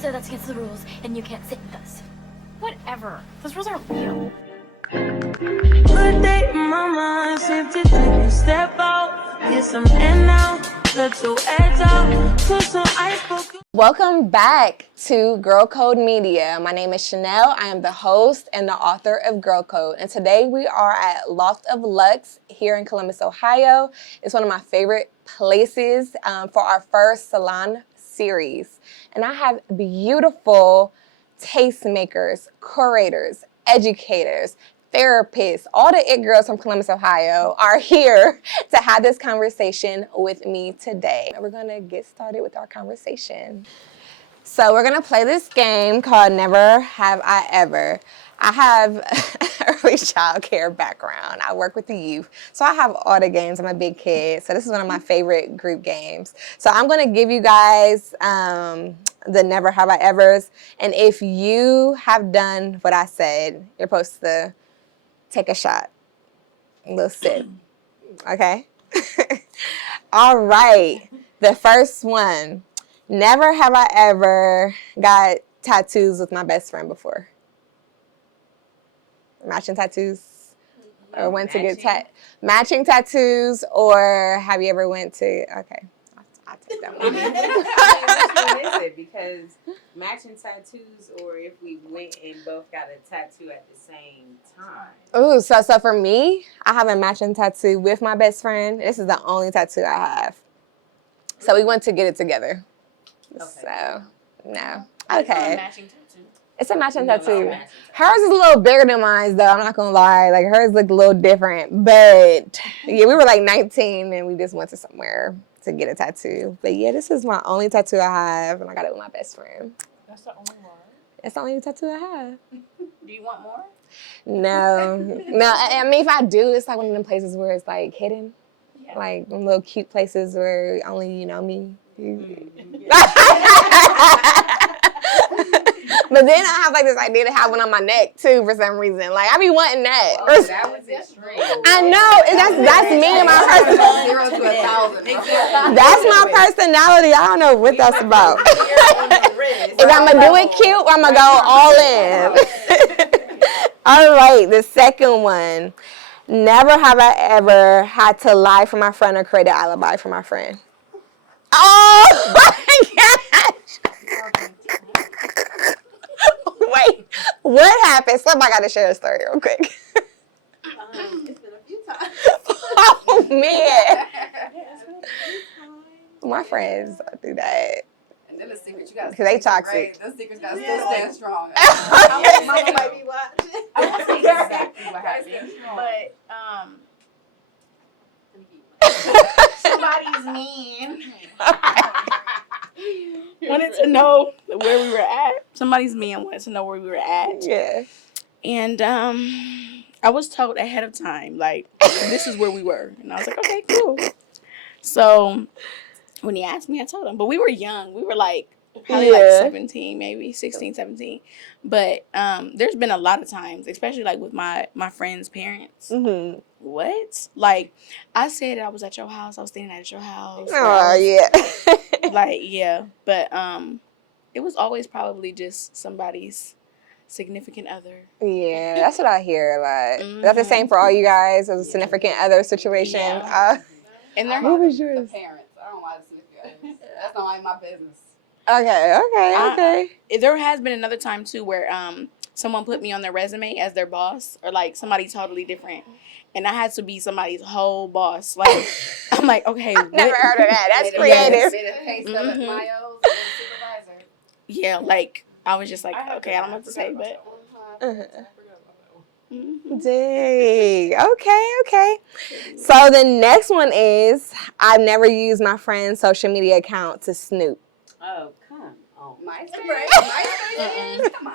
So that's against the rules, and you can't sit with us. Whatever. Those rules aren't real. Good day, mama. Seem to take a step out. Get some air now. Let your edge out. Put some ice. Welcome back to Girl Code Media. My name is Chanel. I am the host and the author of Girl Code. And today we are at Loft of Luxe here in Columbus, Ohio. It's one of my favorite places for our first salon series. And I have beautiful tastemakers, curators, educators, therapists, all the it girls from Columbus, Ohio are here to have this conversation with me today. We're gonna get started with our conversation. So we're gonna play this game called Never Have I Ever. I have early child care background. I work with the youth. So I have all the games. I'm a big kid. So this is one of my favorite group games. So I'm gonna give you guys the Never Have I Evers. And if you have done what I said, you're supposed to take a shot, a little sip, okay? All right, the first one. Never have I ever got tattoos with my best friend before. Matching tattoos? Or went to get matching tattoos, or have you ever went to, okay, I'll take that one. Which one is it? Because matching tattoos, or if we went and both got a tattoo at the same time. Ooh, so for me, I have a matching tattoo with my best friend. This is the only tattoo I have. So we went to get it together. Okay. So, no. Okay. It's a matching tattoo. Hers is a little bigger than mine, though. I'm not going to lie. Like, hers looked a little different. But, yeah, we were like 19, and we just went to somewhere to get a tattoo. But, yeah, this is my only tattoo I have, and I got it with my best friend. That's the only one? That's the only tattoo I have. Do you want more? No. No, I mean, if I do, it's like one of them places where it's, like, hidden. Yeah. Like, them little cute places where only you know me. But then I have like this idea to have one on my neck too for some reason. Like I be wanting that. Oh, that was extreme. I know. That's me and my personality. 0 to 1,000. That's my personality. I don't know what that's about. If I'm gonna do it cute, or I'm gonna go all in. All right, the second one. Never have I ever had to lie for my friend or create an alibi for my friend. Oh my gosh! Wait, what happened? Somebody got to share a story real quick. It's been a few times. Oh man! My friends don't do that. And then the secret, you got because they toxic. Those secrets got to still stand strong. Mama might be watching. I won't say exactly what happened, but somebody's mean. Wanted to know where we were at. Somebody's man wanted to know where we were at. Yeah. And I was told ahead of time, like, this is where we were. And I was like, okay, cool. So when he asked me, I told him. But we were young. We were like, probably like 17, maybe 16, 17. But there's been a lot of times, especially like with my friends' parents. Mm-hmm. What? Like, I said I was at your house. I was staying at your house. Oh, yeah. Like, yeah. But it was always probably just somebody's significant other. Yeah, that's what I hear a lot. Mm-hmm. That's the same for all you guys? It was a significant other situation? Yeah. And they're what was yours? The parents. I don't like significant others. That's not like my business. Okay. There has been another time, too, where someone put me on their resume as their boss, or, like, somebody totally different. And I had to be somebody's whole boss. Like, I'm like, okay. I've never heard of that. That's creative. Yeah, like, I was just like, okay, I don't know what to say, but. Dang. Okay. So the next one is, I've never used my friend's social media account to snoop. Oh, come on. MySpace. Come on.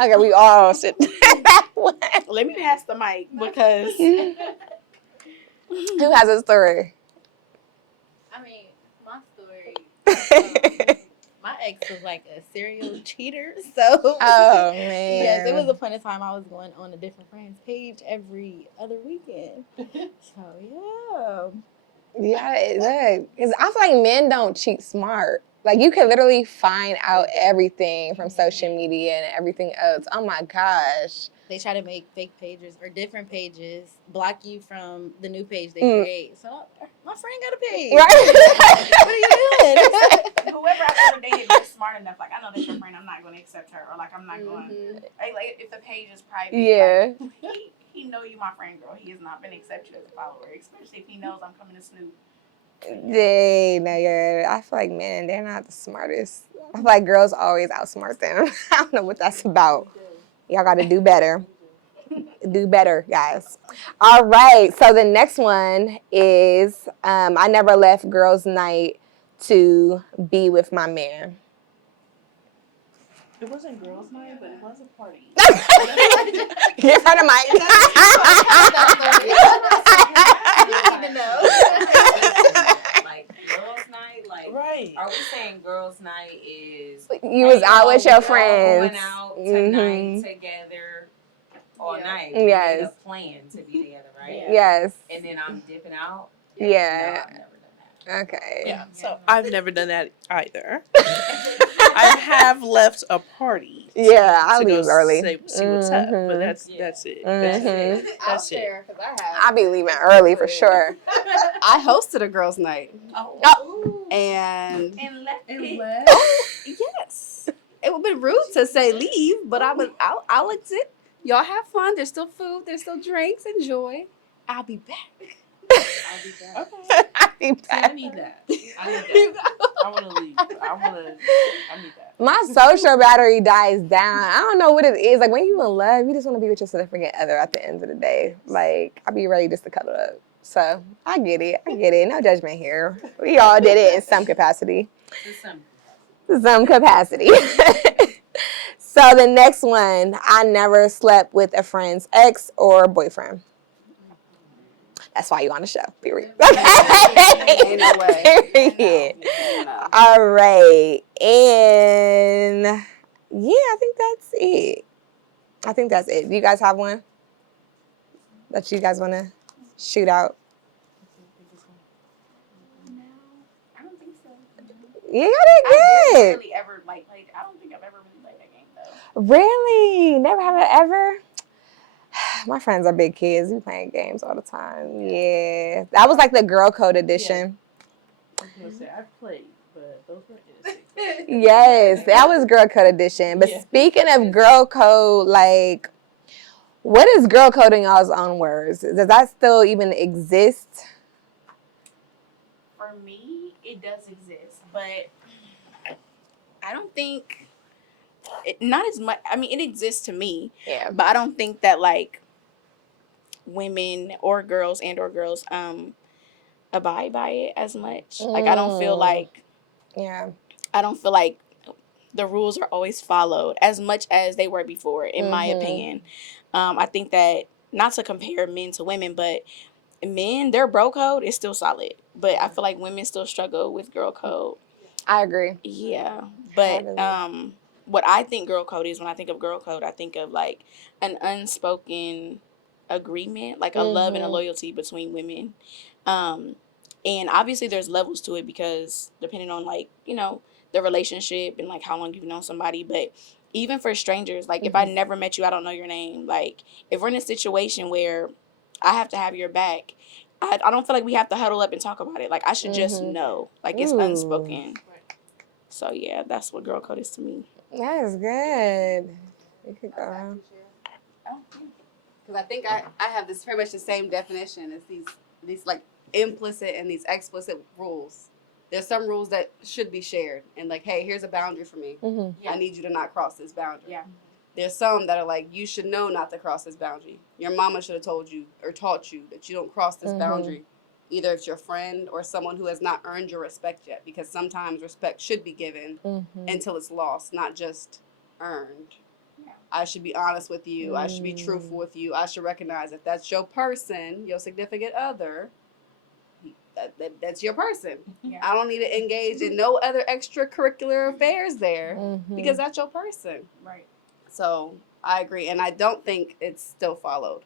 Okay, we all should. Let me pass the mic because. Who has a story? I mean, my story. My ex was like a serial cheater, so. Oh man. Yes, it was a point in time I was going on a different friend's page every other weekend. So yeah. Yeah, because I feel like men don't cheat smart. Like, you can literally find out everything from social media and everything else. Oh, my gosh. They try to make fake pages or different pages, block you from the new page they create. So my friend got a page. Right? What are you doing? Whoever I've ever dated, they're smart enough. Like, I know that's your friend. I'm not going to accept her. Or, like, I'm not going. Like, if the page is private. Yeah. Like, he know you my friend, girl. He has not been accept you as a follower, especially if he knows I'm coming to snoop. I feel like men, they're not the smartest. I feel like girls always outsmart them. I don't know what that's about. Y'all got to do better. Do better, guys. All right. So the next one is I never left girls' night to be with my man. It wasn't girls' night, but it was a party. Get front of Mike. Like girls' night, like Right. are we saying girls' night is You was out with your all friends. going out tonight together all night? We Yes. made a plan to be together, right? Yes. And then I'm dipping out. Yeah. No, I've never done that. Okay. Yeah, so I've never done that either. I have left a party. Yeah, I to go leave early. See what's up, but Mhm. that's it. That's it. I'll That's it. share because I have. I'll be leaving early for sure. I hosted a girls' night, Oh. and And left it. yes, it would have been rude to say leave, but I'll exit. Y'all have fun. There's still food. There's still drinks. Enjoy. I'll be back. I'll be back. Okay. I'll be See, I back. need that. I need that. I want to leave. I need that. My social battery dies down. I don't know what it is. Like, when you in love, you just want to be with your significant other at the end of the day. Like, I'll be ready just to cuddle up. So, I get it. No judgment here. We all did it in some capacity. Some capacity. So, the next one, I never slept with a friend's ex or boyfriend. That's why you on the show. Period. Okay. Ain't no way. Period. No. All right. And yeah, I think that's it. Do you guys have one that you guys want to shoot out? No, I don't think so. Yeah, y'all did good. Really ever like played. I don't think I've ever really played that game though. Really? Never have I ever? My friends are big kids. We playing games all the time. Yeah. That was like the girl code edition. I was going to say, I've played, but those were innocent. Yes, that was girl code edition. But Yeah. speaking of girl code, like, what is girl code in y'all's own words? Does that still even exist? For me, it does exist, but I don't think not as much. I mean, it exists to me, Yeah. but I don't think that like women or girls abide by it as much. Like, I don't feel like Yeah. the rules are always followed as much as they were before, in my opinion. I think that, not to compare men to women, but men, their bro code is still solid. But I feel like women still struggle with girl code. I agree. Yeah. But Heavily. what I think girl code is, when I think of girl code, I think of like an unspoken agreement, like a love and a loyalty between women. And obviously there's levels to it, because depending on, like, you know, the relationship and like how long you've known somebody. But even for strangers, like if I never met you, I don't know your name. Like, if we're in a situation where I have to have your back, I don't feel like we have to huddle up and talk about it. Like, I should just know. Like, it's unspoken. So yeah, that's what girl code is to me. That is good. You could go around. Because I think I have this pretty much the same definition as these like implicit and these explicit rules. There's some rules that should be shared, and like, hey, here's a boundary for me. I need you to not cross this boundary. Yeah. There's some that are like, you should know not to cross this boundary. Your mama should have told you or taught you that you don't cross this boundary. Either it's your friend or someone who has not earned your respect yet, because sometimes respect should be given until it's lost, not just earned. Yeah. I should be honest with you. I should be truthful with you. I should recognize if that's your person, your significant other, that's your person. Yeah. I don't need to engage in no other extracurricular affairs there because that's your person. Right. So I agree. And I don't think it's still followed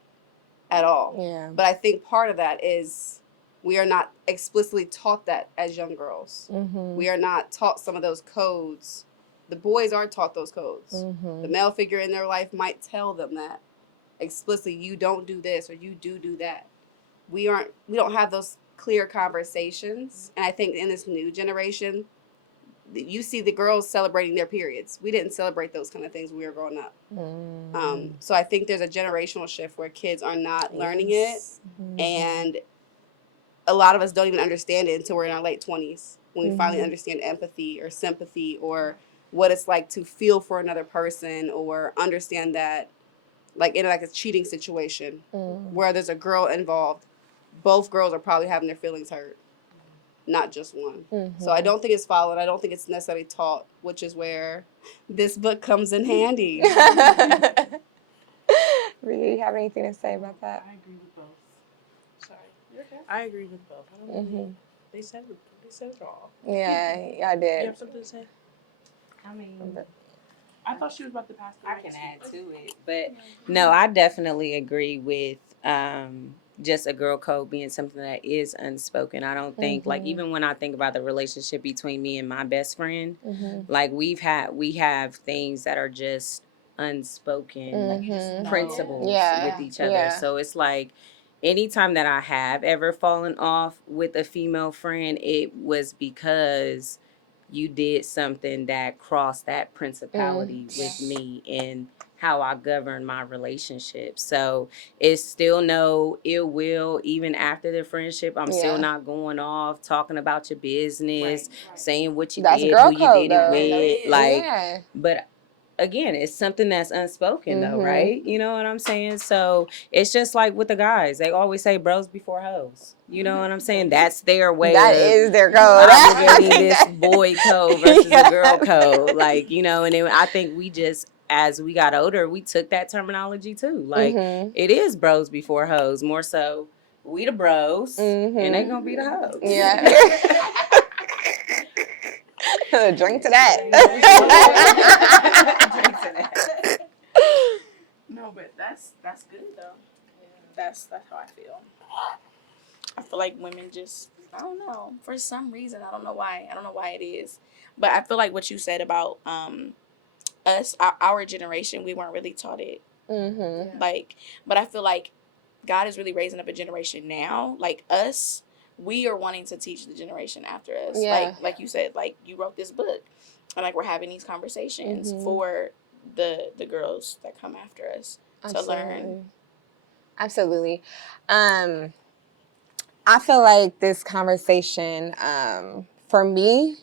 at all. Yeah. But I think part of that is We are not explicitly taught that as young girls. Mm-hmm. We are not taught some of those codes. The boys are taught those codes. Mm-hmm. The male figure in their life might tell them that explicitly, you don't do this or you do that. We don't have those clear conversations. And I think in this new generation, you see the girls celebrating their periods. We didn't celebrate those kind of things when we were growing up. So I think there's a generational shift where kids are not learning it, and a lot of us don't even understand it until we're in our late 20s, when we finally understand empathy or sympathy or what it's like to feel for another person, or understand that, like in like a cheating situation where there's a girl involved, both girls are probably having their feelings hurt, not just one. So I don't think it's followed. I don't think it's necessarily taught, which is where this book comes in handy. Rhea, you have anything to say about that? I agree with both. Sorry. You're okay. I agree with both. I don't really, they said it all. Yeah, I You did. have something to say? I mean, I thought she was about to pass the I mic can to add you. to it, but no, I definitely agree with just a girl code being something that is unspoken. I don't think like, even when I think about the relationship between me and my best friend, like we have things that are just unspoken principles with each other. Yeah. So it's like, anytime that I have ever fallen off with a female friend, it was because you did something that crossed that principality with me and how I govern my relationship. So it's still no ill will even after the friendship. I'm still not going off talking about your business, saying what you That's did, girl who you code, did it though. with. Like, Yeah. but again, it's something that's unspoken though, right? You know what I'm saying? So it's just like with the guys, they always say bros before hoes. You know what I'm saying? That's their way That of is their code. obligating this boy code versus a girl code. Like, you know, and then I think we just, as we got older, we took that terminology too. Like, it is bros before hoes. More so, we the bros, and they gonna be the hoes. Yeah. Drink to that. No, but that's good though. That's how I feel. I feel like women just, I don't know, for some reason, I don't know why it is, but I feel like what you said about us, our generation, we weren't really taught it. Like, but I feel like God is really raising up a generation now, like us. We are wanting to teach the generation after us. Like you said, like you wrote this book, and like we're having these conversations for the girls that come after us to learn. Absolutely. I feel like this conversation, for me,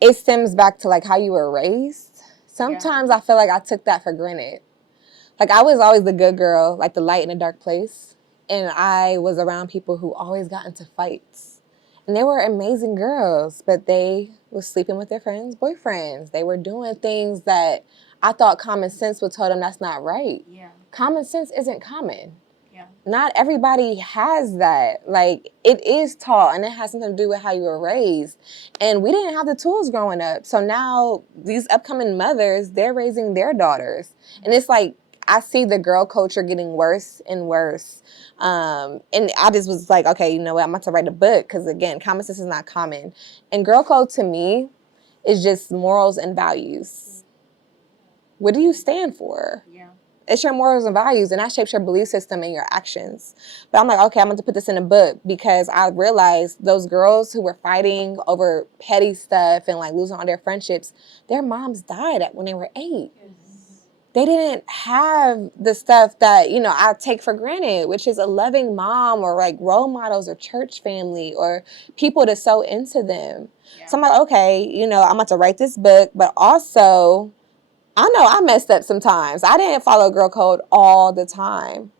it stems back to like how you were raised. Sometimes I feel like I took that for granted. Like I was always the good girl, like the light in a dark place. And I was around people who always got into fights. And they were amazing girls, but they were sleeping with their friends' boyfriends. They were doing things that I thought common sense would tell them that's not right. Yeah. Common sense isn't common. Yeah. Not everybody has that. Like, it is taught, and it has something to do with how you were raised. And we didn't have the tools growing up. So now these upcoming mothers, they're raising their daughters. And it's like, I see the girl culture getting worse and worse. And I just was like, okay, you know what? I'm about to write a book because, again, common sense is not common. And girl code, to me, is just morals and values. What do you stand for? Yeah. It's your morals and values, and that shapes your belief system and your actions. But I'm like, okay, I'm going to put this in a book because I realized those girls who were fighting over petty stuff and, like, losing all their friendships, their moms died when they were 8. They didn't have the stuff that, you know, I take for granted, which is a loving mom or like role models or church family or people to sow into them. Yeah. So I'm like, okay, you know, I'm about to write this book, but also I know I messed up sometimes. I didn't follow girl code all the time.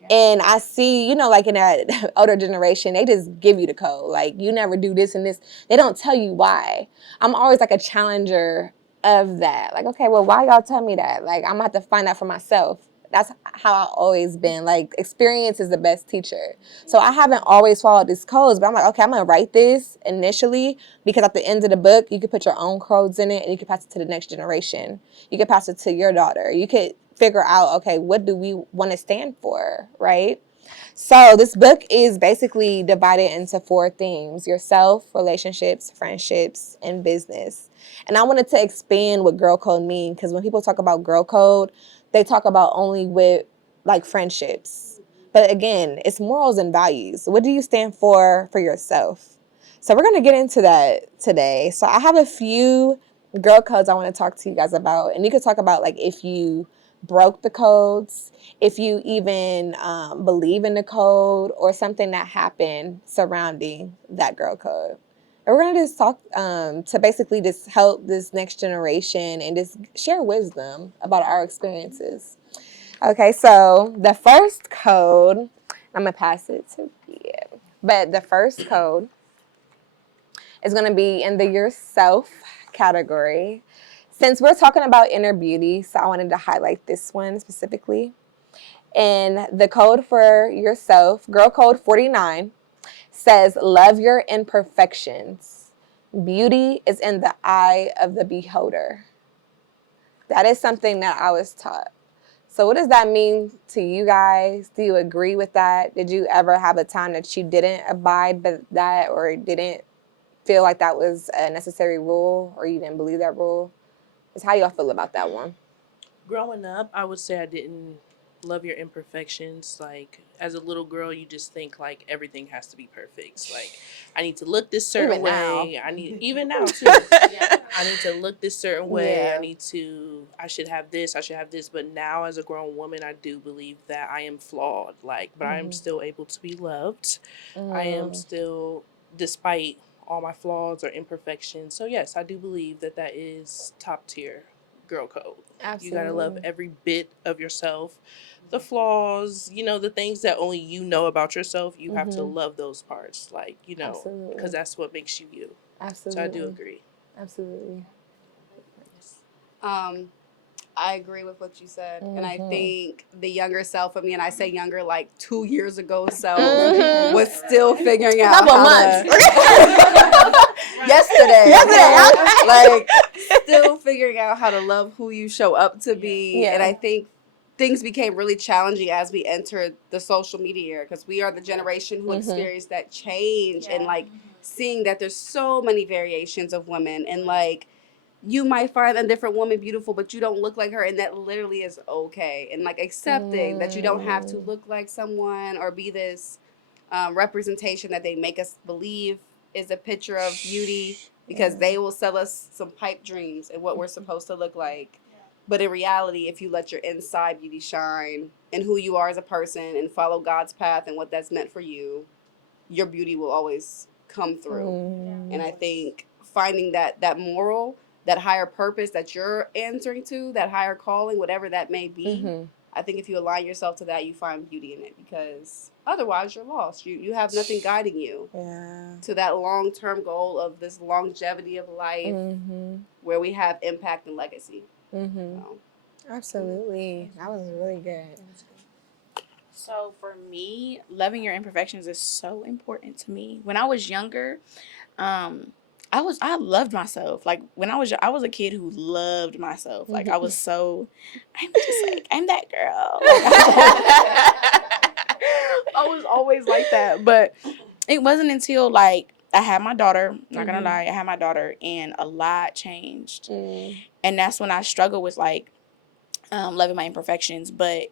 Yeah. And I see, you know, like in that older generation, they just give you the code. Like, you never do this and this. They don't tell you why. I'm always like a challenger of that. Like, okay, well, why y'all tell me that? Like, I'm gonna have to find out for myself. That's how I've always been. Like, experience is the best teacher. So I haven't always followed these codes, but I'm like, okay, I'm gonna write this initially because at the end of the book, you could put your own codes in it and you could pass it to the next generation. You could pass it to your daughter. You could figure out, okay, what do we want to stand for, right? So this book is basically divided into 4 themes: yourself, relationships, friendships, and business. And I wanted to expand what girl code means, because when people talk about girl code, they talk about only with like friendships. But again, it's morals and values. What do you stand for yourself? So we're going to get into that today. So I have a few girl codes I want to talk to you guys about. And you could talk about like if you broke the codes, if you even believe in the code, or something that happened surrounding that girl code. And we're going to just talk to basically just help this next generation and just share wisdom about our experiences. Okay, so the first code, I'm going to pass it to you. But the first code is going to be in the yourself category. Since we're talking about inner beauty, so I wanted to highlight this one specifically. And the code for yourself, girl code 49, says, love your imperfections. Beauty is in the eye of the beholder. That is something that I was taught. So what does that mean to you guys? Do you agree with that? Did you ever have a time that you didn't abide by that, or didn't feel like that was a necessary rule, or you didn't believe that rule? Just how y'all feel about that one? Growing up, I would say I didn't love your imperfections. Like, as a little girl, you just think, like, everything has to be perfect. Like, I need to look this certain Even now. way. Even now, too. I need to look this certain way. Yeah. I should have this. But now, as a grown woman, I do believe that I am flawed. Like, but I am still able to be loved. I am still, despite all my flaws or imperfections. So, yes, I do believe that that is top tier girl code. Absolutely. You gotta love every bit of yourself. The flaws, the things that only you know about yourself, you have to love those parts. Like, Absolutely. because that's what makes you you. Absolutely. So I do agree. Absolutely. I agree with what you said. And I think the younger self of me, and I say younger, like 2 years ago self, was still figuring out Couple how months. yesterday. Okay. Like, still figuring out how to love who you show up to be. Yeah. And I think things became really challenging as we entered the social media era, because we are the generation who experienced that change and like seeing that there's so many variations of women, and like you might find a different woman beautiful, but you don't look like her, and that literally is okay. And like accepting that you don't have to look like someone or be this representation that they make us believe is a picture of beauty, because they will sell us some pipe dreams and what we're supposed to look like. But in reality, if you let your inside beauty shine and who you are as a person and follow God's path and what that's meant for you, your beauty will always come through. And I think finding that moral, that higher purpose that you're answering to, that higher calling, whatever that may be, I think if you align yourself to that, you find beauty in it, because otherwise you're lost. You have nothing guiding you to that long-term goal of this longevity of life where we have impact and legacy. So. Absolutely. That was really good. So for me, loving your imperfections is so important to me. When I was younger, I loved myself. Like when I was a kid who loved myself. Like I'm just like, I'm that girl. I was always like that. But it wasn't until like I had my daughter, not gonna lie, I had my daughter, and a lot changed. And that's when I struggled with like loving my imperfections. But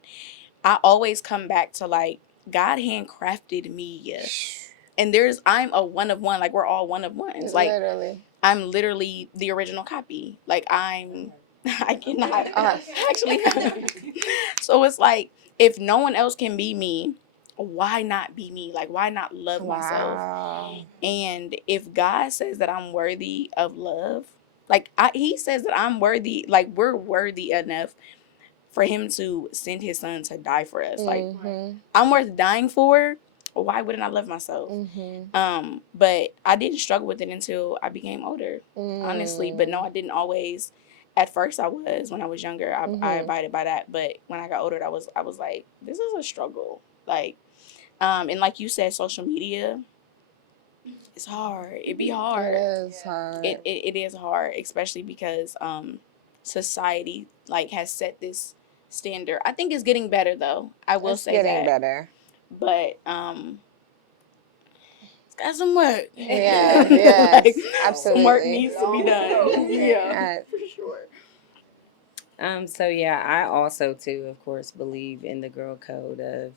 I always come back to like God handcrafted me. And I'm a one of one. Like we're all one of ones. Like Literally. I'm literally the original copy. Like I cannot actually. So it's like if no one else can be me, why not be me? Like why not love myself? And if God says that I'm worthy of love, like He says that I'm worthy. Like we're worthy enough for Him to send His Son to die for us. Like I'm worth dying for. Why wouldn't I love myself? But I didn't struggle with it until I became older, honestly. But no, I didn't always. At first, I was when I was younger. I abided by that. But when I got older, I was like, this is a struggle. Like, and like you said, social media, it's hard. It be hard. It is hard. It is hard, especially because society like has set this standard. I think it's getting better though. I will say that. It's getting better. But it's got some work. Yeah, yes, Like, some work absolutely. needs to be done. Yeah, Uh, for sure. So yeah, I also too, of course, believe in the girl code of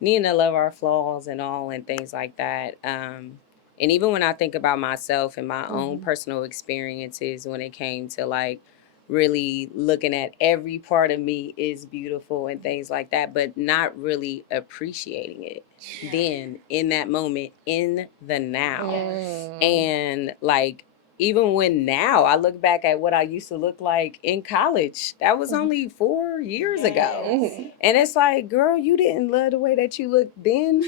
needing to love our flaws and all and things like that. And even when I think about myself and my own personal experiences when it came to like really looking at every part of me is beautiful and things like that, but not really appreciating it then in that moment in the now. And like even when now I look back at what I used to look like in college, that was only 4 years ago. And it's like, girl, you didn't love the way that you looked then.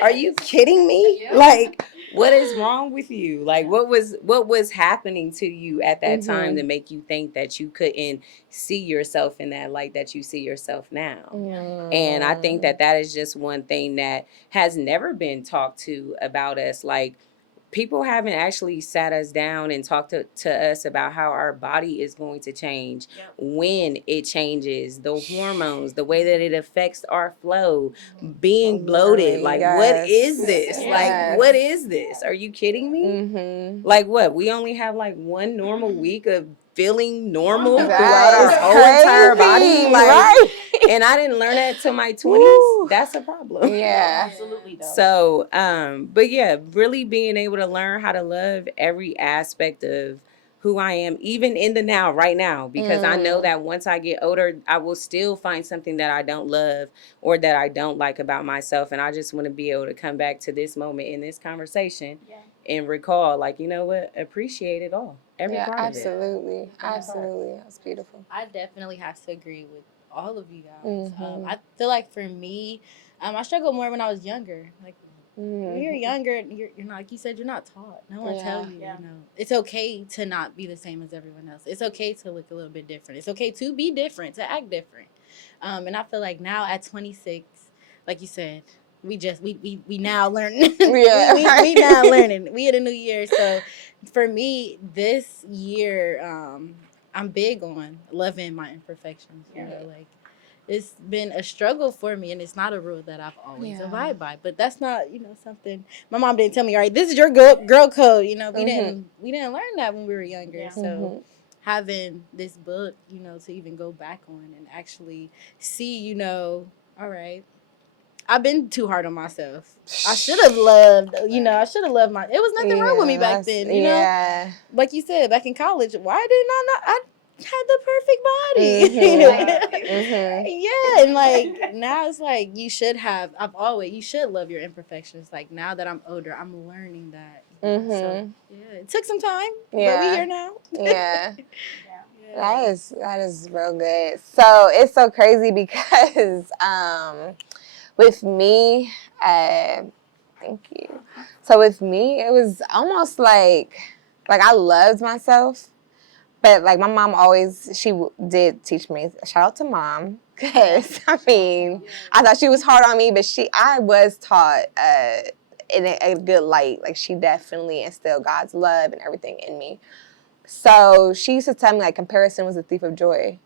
Are you kidding me? Like, what is wrong with you? Like, what was happening to you at that time to make you think that you couldn't see yourself in that light that you see yourself now? And I think that that is just one thing that has never been talked to about us. Like, people haven't actually sat us down and talked to us about how our body is going to change when it changes, the hormones, the way that it affects our flow, being bloated. Like, what is this? Like, what is this? Are you kidding me? Like, what? We only have like one normal week of feeling normal throughout our whole entire body. Like, and I didn't learn that till my 20s. That's a problem. Yeah. Absolutely, though. So, but yeah, really being able to learn how to love every aspect of who I am, even in the now, right now, because I know that once I get older, I will still find something that I don't love or that I don't like about myself. And I just want to be able to come back to this moment in this conversation and recall, like, you know what, appreciate it all. Every part of it. Absolutely. Absolutely. That's beautiful. I definitely have to agree with all of you guys. I feel like for me, I struggled more when I was younger. Like when you're younger, you're not, like you said, you're not taught. No one tell you, you know, it's okay to not be the same as everyone else. It's okay to look a little bit different. It's okay to be different, to act different. And I feel like now at 26, like you said, we now learning. we now learning. We in a new year. So for me, this year, I'm big on loving my imperfections. You know, like it's been a struggle for me, and it's not a rule that I've always abide by. But that's not, you know, something my mom didn't tell me. All right, this is your girl code. You know, we didn't learn that when we were younger. So having this book, you know, to even go back on and actually see, you know, all right, I've been too hard on myself. I should have loved, you know, my, it was nothing wrong with me back then, you know? Like you said, back in college, why didn't I had the perfect body. Yeah, and like now it's like you should love your imperfections. Like now that I'm older, I'm learning that. So yeah, it took some time, but we here now. That is real good. So it's so crazy because with me, thank you. So with me, it was almost like I loved myself. But, like, my mom she did teach me, shout out to mom, because, I mean, I thought she was hard on me, but I was taught in a good light. Like, she definitely instilled God's love and everything in me. So, she used to tell me, like, comparison was a thief of joy.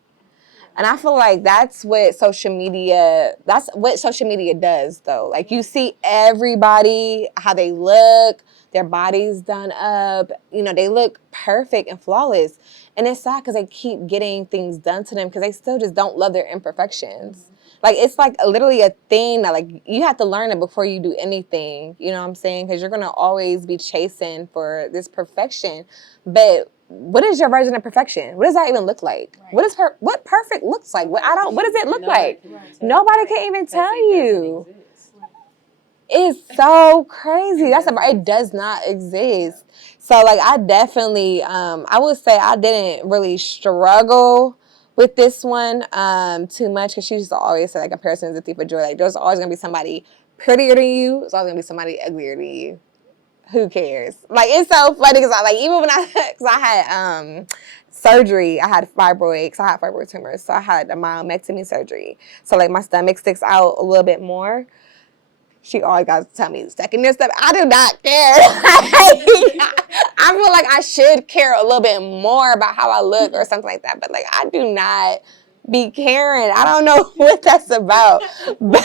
And I feel like that's what social media does, though. Like, you see everybody, how they look, their bodies done up, you know, they look perfect and flawless. And it's sad because they keep getting things done to them because they still just don't love their imperfections. Like, it's like literally a thing that, like, you have to learn it before you do anything. You know what I'm saying? Because you're going to always be chasing for this perfection. But what is your version of perfection? What does that even look like? Right. What perfect looks like? What does it look like? Nobody can even tell you. It's so crazy. It does not exist. So, like, I definitely, I would say I didn't really struggle with this one too much because she used to always say, like, comparison is a thief of joy. Like, there's always going to be somebody prettier than you. There's always going to be somebody uglier than you. Who cares? Like, it's so funny because even when I had surgery, I had fibroid tumors. So I had a myomectomy surgery. So, like, my stomach sticks out a little bit more. She always got to tell me, second this stuff. I do not care. I feel like I should care a little bit more about how I look or something like that. But, like, I do not be caring. I don't know what that's about. But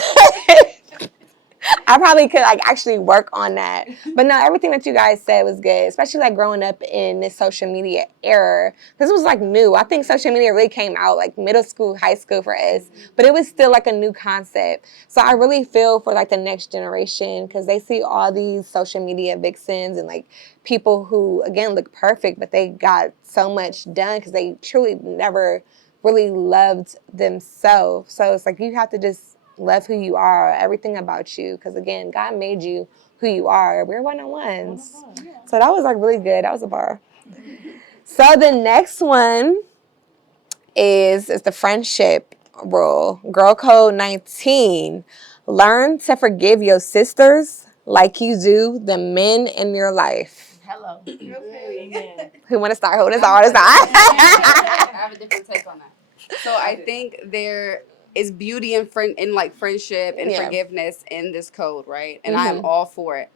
I probably could like actually work on that. But no, everything that you guys said was good, especially like growing up in this social media era. This was like new. I think social media really came out like middle school, high school for us, but it was still like a new concept. So I really feel for like the next generation because they see all these social media vixens and like people who again look perfect, but they got so much done because they truly never really loved themselves. So it's like you have to just love who you are, everything about you, because again, God made you who you are. We're one-on-ones. So that was like really good. That was a bar. So the next one is the friendship rule. Girl code 19. Learn to forgive your sisters like you do the men in your life. Hello. Who want to start? Who want to start? I have a different take on that. So I think there is beauty in like friendship and forgiveness in this code, right? And I am all for it.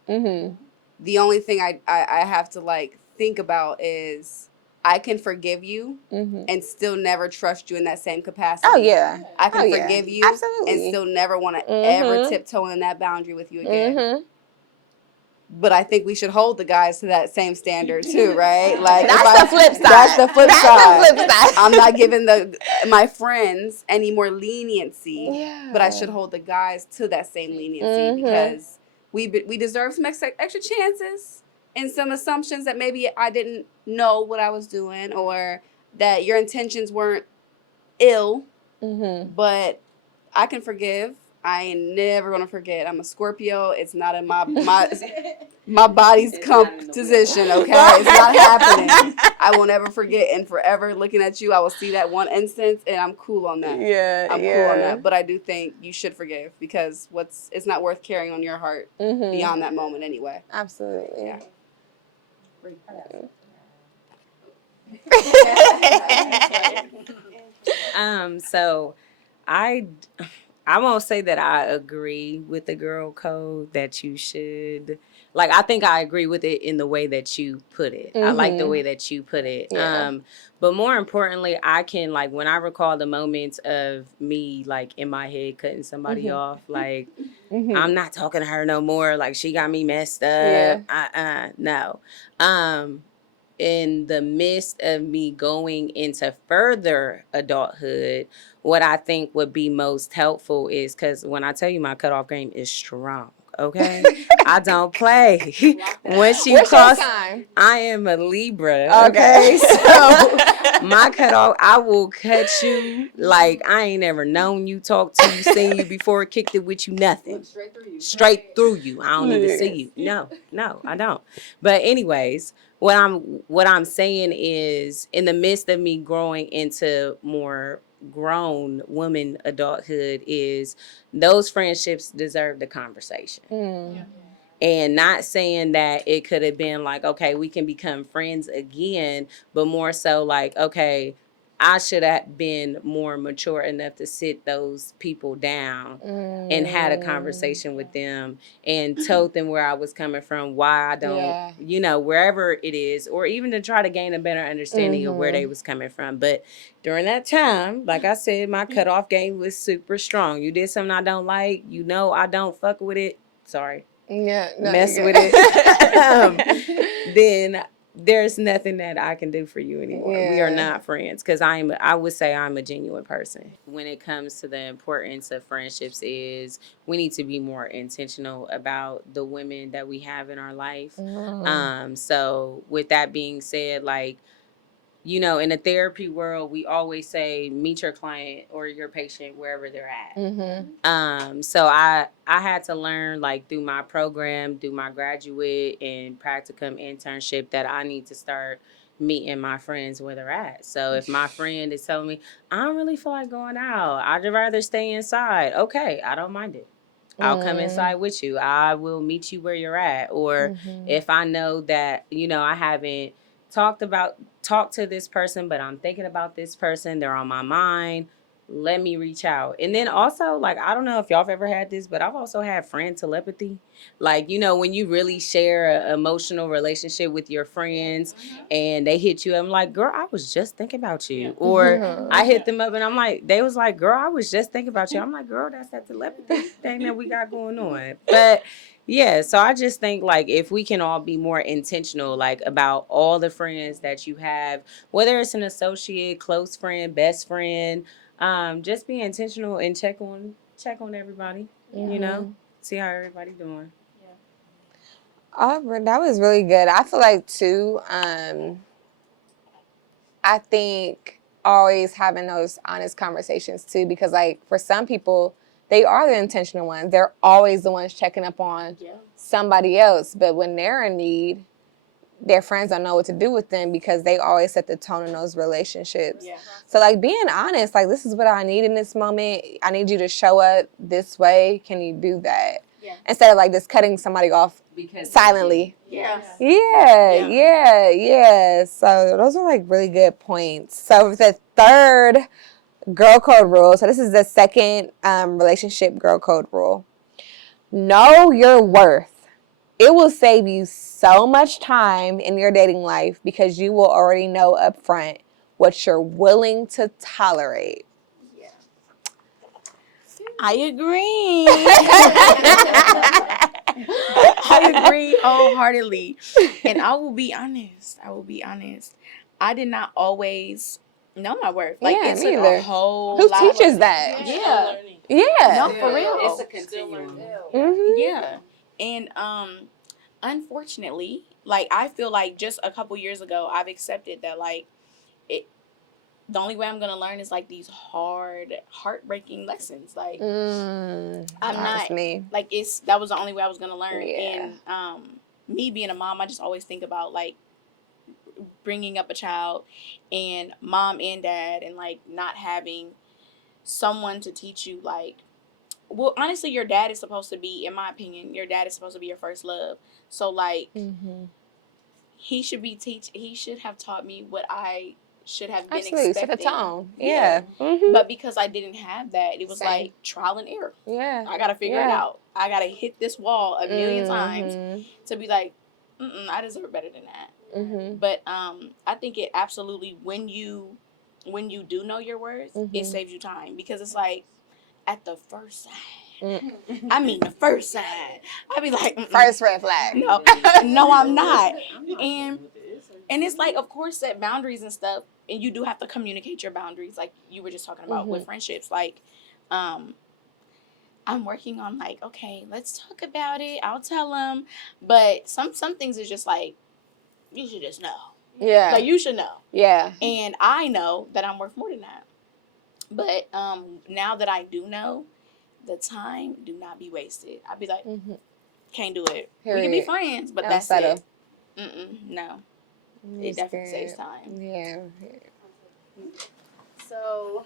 The only thing I have to like think about is I can forgive you and still never trust you in that same capacity. Oh yeah, I can forgive you and still never want to ever tiptoe in that boundary with you again. But I think we should hold the guys to that same standard too, right? Like that's the flip side. That's the flip side. The flip side. I'm not giving my friends any more leniency, but I should hold the guys to that same leniency because we deserve some extra chances and some assumptions that maybe I didn't know what I was doing or that your intentions weren't ill, but I can forgive. I ain't never gonna forget. I'm a Scorpio. It's not in my body's composition. Okay, it's not happening. I won't ever forget. And forever looking at you, I will see that one instance, and I'm cool on that. I'm cool on that. But I do think you should forgive because it's not worth carrying on your heart beyond that moment anyway. Absolutely. Yeah. So I won't say that I agree with the girl code that you should, like, I think I agree with it in the way that you put it. I like the way that you put it. But more importantly, I can, like, when I recall the moments of me, like, in my head cutting somebody off, like, I'm not talking to her no more. Like, she got me messed up. No. In the midst of me going into further adulthood, what I think would be most helpful is because when I tell you my cutoff game is strong, okay? I don't play. Once you cross, I am a Libra, okay? So my cutoff, I will cut you like I ain't ever known you, talked to you, seen you before, kicked it with you, nothing. Straight through you. I don't even see you. No, I don't. But anyways, what I'm saying is in the midst of me growing into more grown woman adulthood is those friendships deserve the conversation. And not saying that it could have been like, okay, we can become friends again, but more so like, okay, I should have been more mature enough to sit those people down and had a conversation with them and told them where I was coming from, why I don't, wherever it is, or even to try to gain a better understanding of where they was coming from. But during that time, like I said, my cutoff game was super strong. You did something I don't like, I don't fuck with it. Sorry. Mess with it. Then there's nothing that I can do for you anymore. We are not friends because I would say I'm a genuine person. When it comes to the importance of friendships is we need to be more intentional about the women that we have in our life. So with that being said, like, in the therapy world, we always say meet your client or your patient wherever they're at. So I had to learn, like, through my program, through my graduate and practicum internship, that I need to start meeting my friends where they're at. So if my friend is telling me, I don't really feel like going out, I'd rather stay inside. Okay, I don't mind it. I'll come inside with you. I will meet you where you're at. Or if I know that, I haven't talked to this person, but I'm thinking about this person, they're on my mind, let me reach out. And then also, like, I don't know if y'all have ever had this, but I've also had friend telepathy. Like, you know, when you really share an emotional relationship with your friends and they hit you, I'm like, girl, I was just thinking about you. Or I hit them up and I'm like, they was like, girl, I was just thinking about you. I'm like, girl, that's that telepathy thing that we got going on. But yeah, so I just think like if we can all be more intentional, like about all the friends that you have, whether it's an associate, close friend, best friend, just be intentional and check on everybody. You know, see how everybody doing. That was really good. I feel like too. I think always having those honest conversations too, because like for some people, they are the intentional ones. They're always the ones checking up on somebody else. But when they're in need, their friends don't know what to do with them because they always set the tone in those relationships. Yeah. So like being honest, like this is what I need in this moment. I need you to show up this way. Can you do that? Yeah. Instead of like just cutting somebody off because silently. Yeah. So those are like really good points. So the third girl code rule. So this is the second relationship girl code rule. Know your worth. It will save you so much time in your dating life because you will already know up front what you're willing to tolerate. Yeah. I agree. I agree wholeheartedly. And I will be honest. I did not always know my worth. Like it took a whole Who lot teaches of, that? Yeah. No, for real. It's a continuum. Yeah. And unfortunately, like I feel like just a couple years ago I've accepted that like the only way I'm gonna learn is like these heartbreaking lessons. Like I'm not like that was the only way I was gonna learn. Yeah. And me being a mom, I just always think about like bringing up a child and mom and dad and like not having someone to teach you like, well, honestly, your dad is supposed to be, in my opinion, your dad is supposed to be your first love. So like he should have taught me what I should have been expecting. Set a tone. Yeah. But because I didn't have that, it was like trial and error. Yeah. I gotta figure it out. I gotta hit this wall a million times to be like, I deserve better than that. But I think it absolutely when you do know your worth, it saves you time because it's like at the first sign. I mean the first sign. I'd be like first red flag. No, I'm not. And it's like, of course, set boundaries and stuff. And you do have to communicate your boundaries, like you were just talking about with friendships. Like, I'm working on like, okay, let's talk about it. I'll tell them. But some things is just like, you should just know. Yeah. Like you should know. Yeah. And I know that I'm worth more than that. But now that I do know, the time do not be wasted. I'd be like, can't do it. Period. We can be friends, but that's it. No. It definitely saves time. Yeah. So,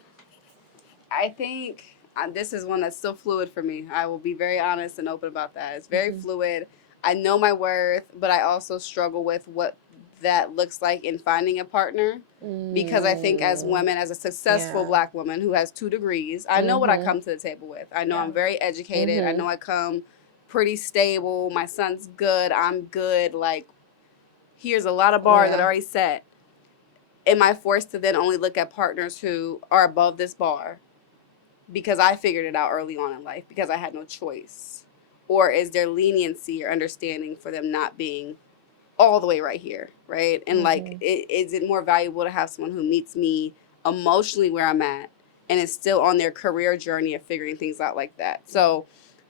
I think this is one that's still fluid for me. I will be very honest and open about that. It's very fluid. I know my worth, but I also struggle with what that looks like in finding a partner. Because I think as women, as a successful Black woman who has 2 degrees, I know what I come to the table with. I know I'm very educated. I know I come pretty stable. My son's good. I'm good. Like, here's a lot of bars that are already set. Am I forced to then only look at partners who are above this bar because I figured it out early on in life because I had no choice? Or is there leniency or understanding for them not being all the way right here, right? And like, is it more valuable to have someone who meets me emotionally where I'm at and is still on their career journey of figuring things out like that? So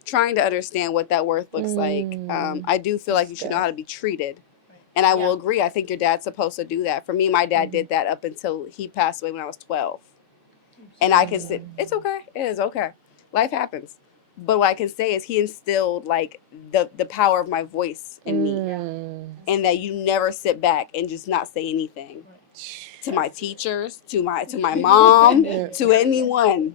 trying to understand what that worth looks like. I do feel like you should know how to be treated. And I will agree. I think your dad's supposed to do that. For me, my dad did that up until he passed away when I was 12. And I can say, it's okay. It is okay. Life happens. But what I can say is he instilled like the power of my voice in me. And that you never sit back and just not say anything. To my teachers, to my mom, to anyone.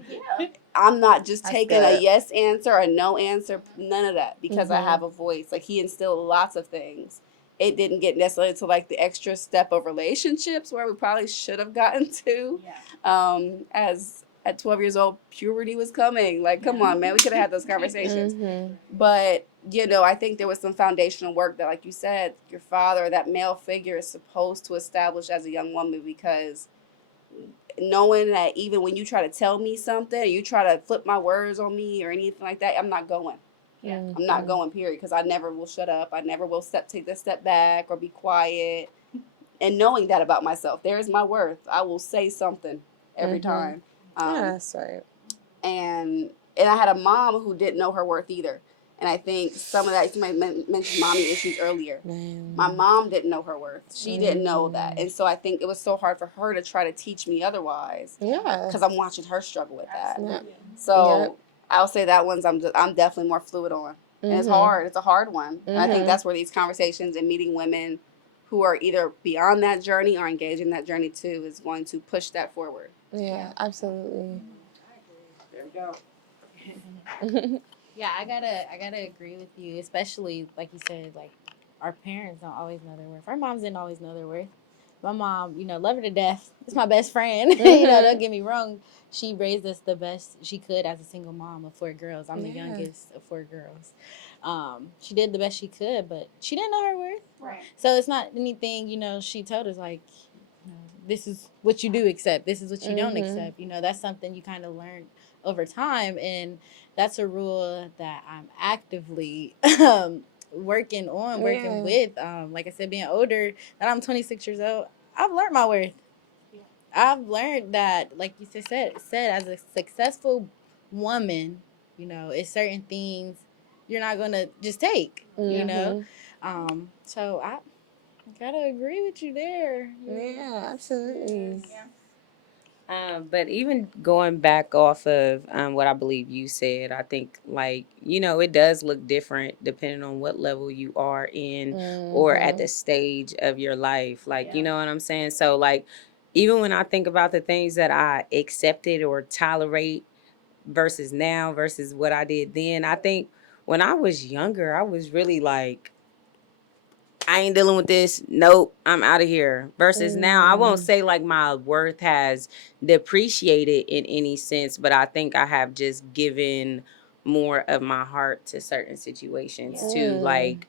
I'm not just taking a yes answer, a no answer, none of that. Because I have a voice. Like he instilled lots of things. It didn't get necessarily to like the extra step of relationships where we probably should have gotten to as at 12 years old, puberty was coming. Like, come on, man, we could have had those conversations. But, you know, I think there was some foundational work that, like you said, your father, that male figure, is supposed to establish as a young woman, because knowing that even when you try to tell me something, or you try to flip my words on me or anything like that, I'm not going. I'm not going, period, because I never will shut up. I never will take this step back or be quiet. And knowing that about myself, there is my worth. I will say something every time. That's right. And I had a mom who didn't know her worth either. And I think some of that, you might mention mommy issues earlier. My mom didn't know her worth. She didn't know that. And so I think it was so hard for her to try to teach me otherwise. Yeah. Because I'm watching her struggle with that. Absolutely. So I'll say that one's I'm definitely more fluid on. And it's hard. It's a hard one. And I think that's where these conversations and meeting women who are either beyond that journey or engaging that journey too is going to push that forward. Yeah, absolutely. There we go. Yeah, I gotta agree with you, especially like you said, like our parents don't always know their worth. Our moms didn't always know their worth. My mom, you know, love her to death. It's my best friend. You know, don't get me wrong. She raised us the best she could as a single mom of 4 girls. I'm the youngest of 4 girls. She did the best she could, but she didn't know her worth. Right. So it's not anything, you know, she told us like, you know, this is what you do accept. This is what you don't accept. You know, that's something you kind of learn over time. And that's a rule that I'm actively working with. Like I said, being older, that I'm 26 years old, I've learned my worth. I've learned that, like you said, as a successful woman, you know, it's certain things you're not gonna just take, you know. So I gotta agree with you there. Yeah, absolutely. But even going back off of what I believe you said, I think, like, you know, it does look different depending on what level you are in or at the stage of your life. Like, you know what I'm saying? So, like, even when I think about the things that I accepted or tolerate versus now versus what I did then, I think when I was younger, I was really like, I ain't dealing with this. Nope, I'm out of here. Versus now, I won't say like my worth has depreciated in any sense, but I think I have just given more of my heart to certain situations too. Like,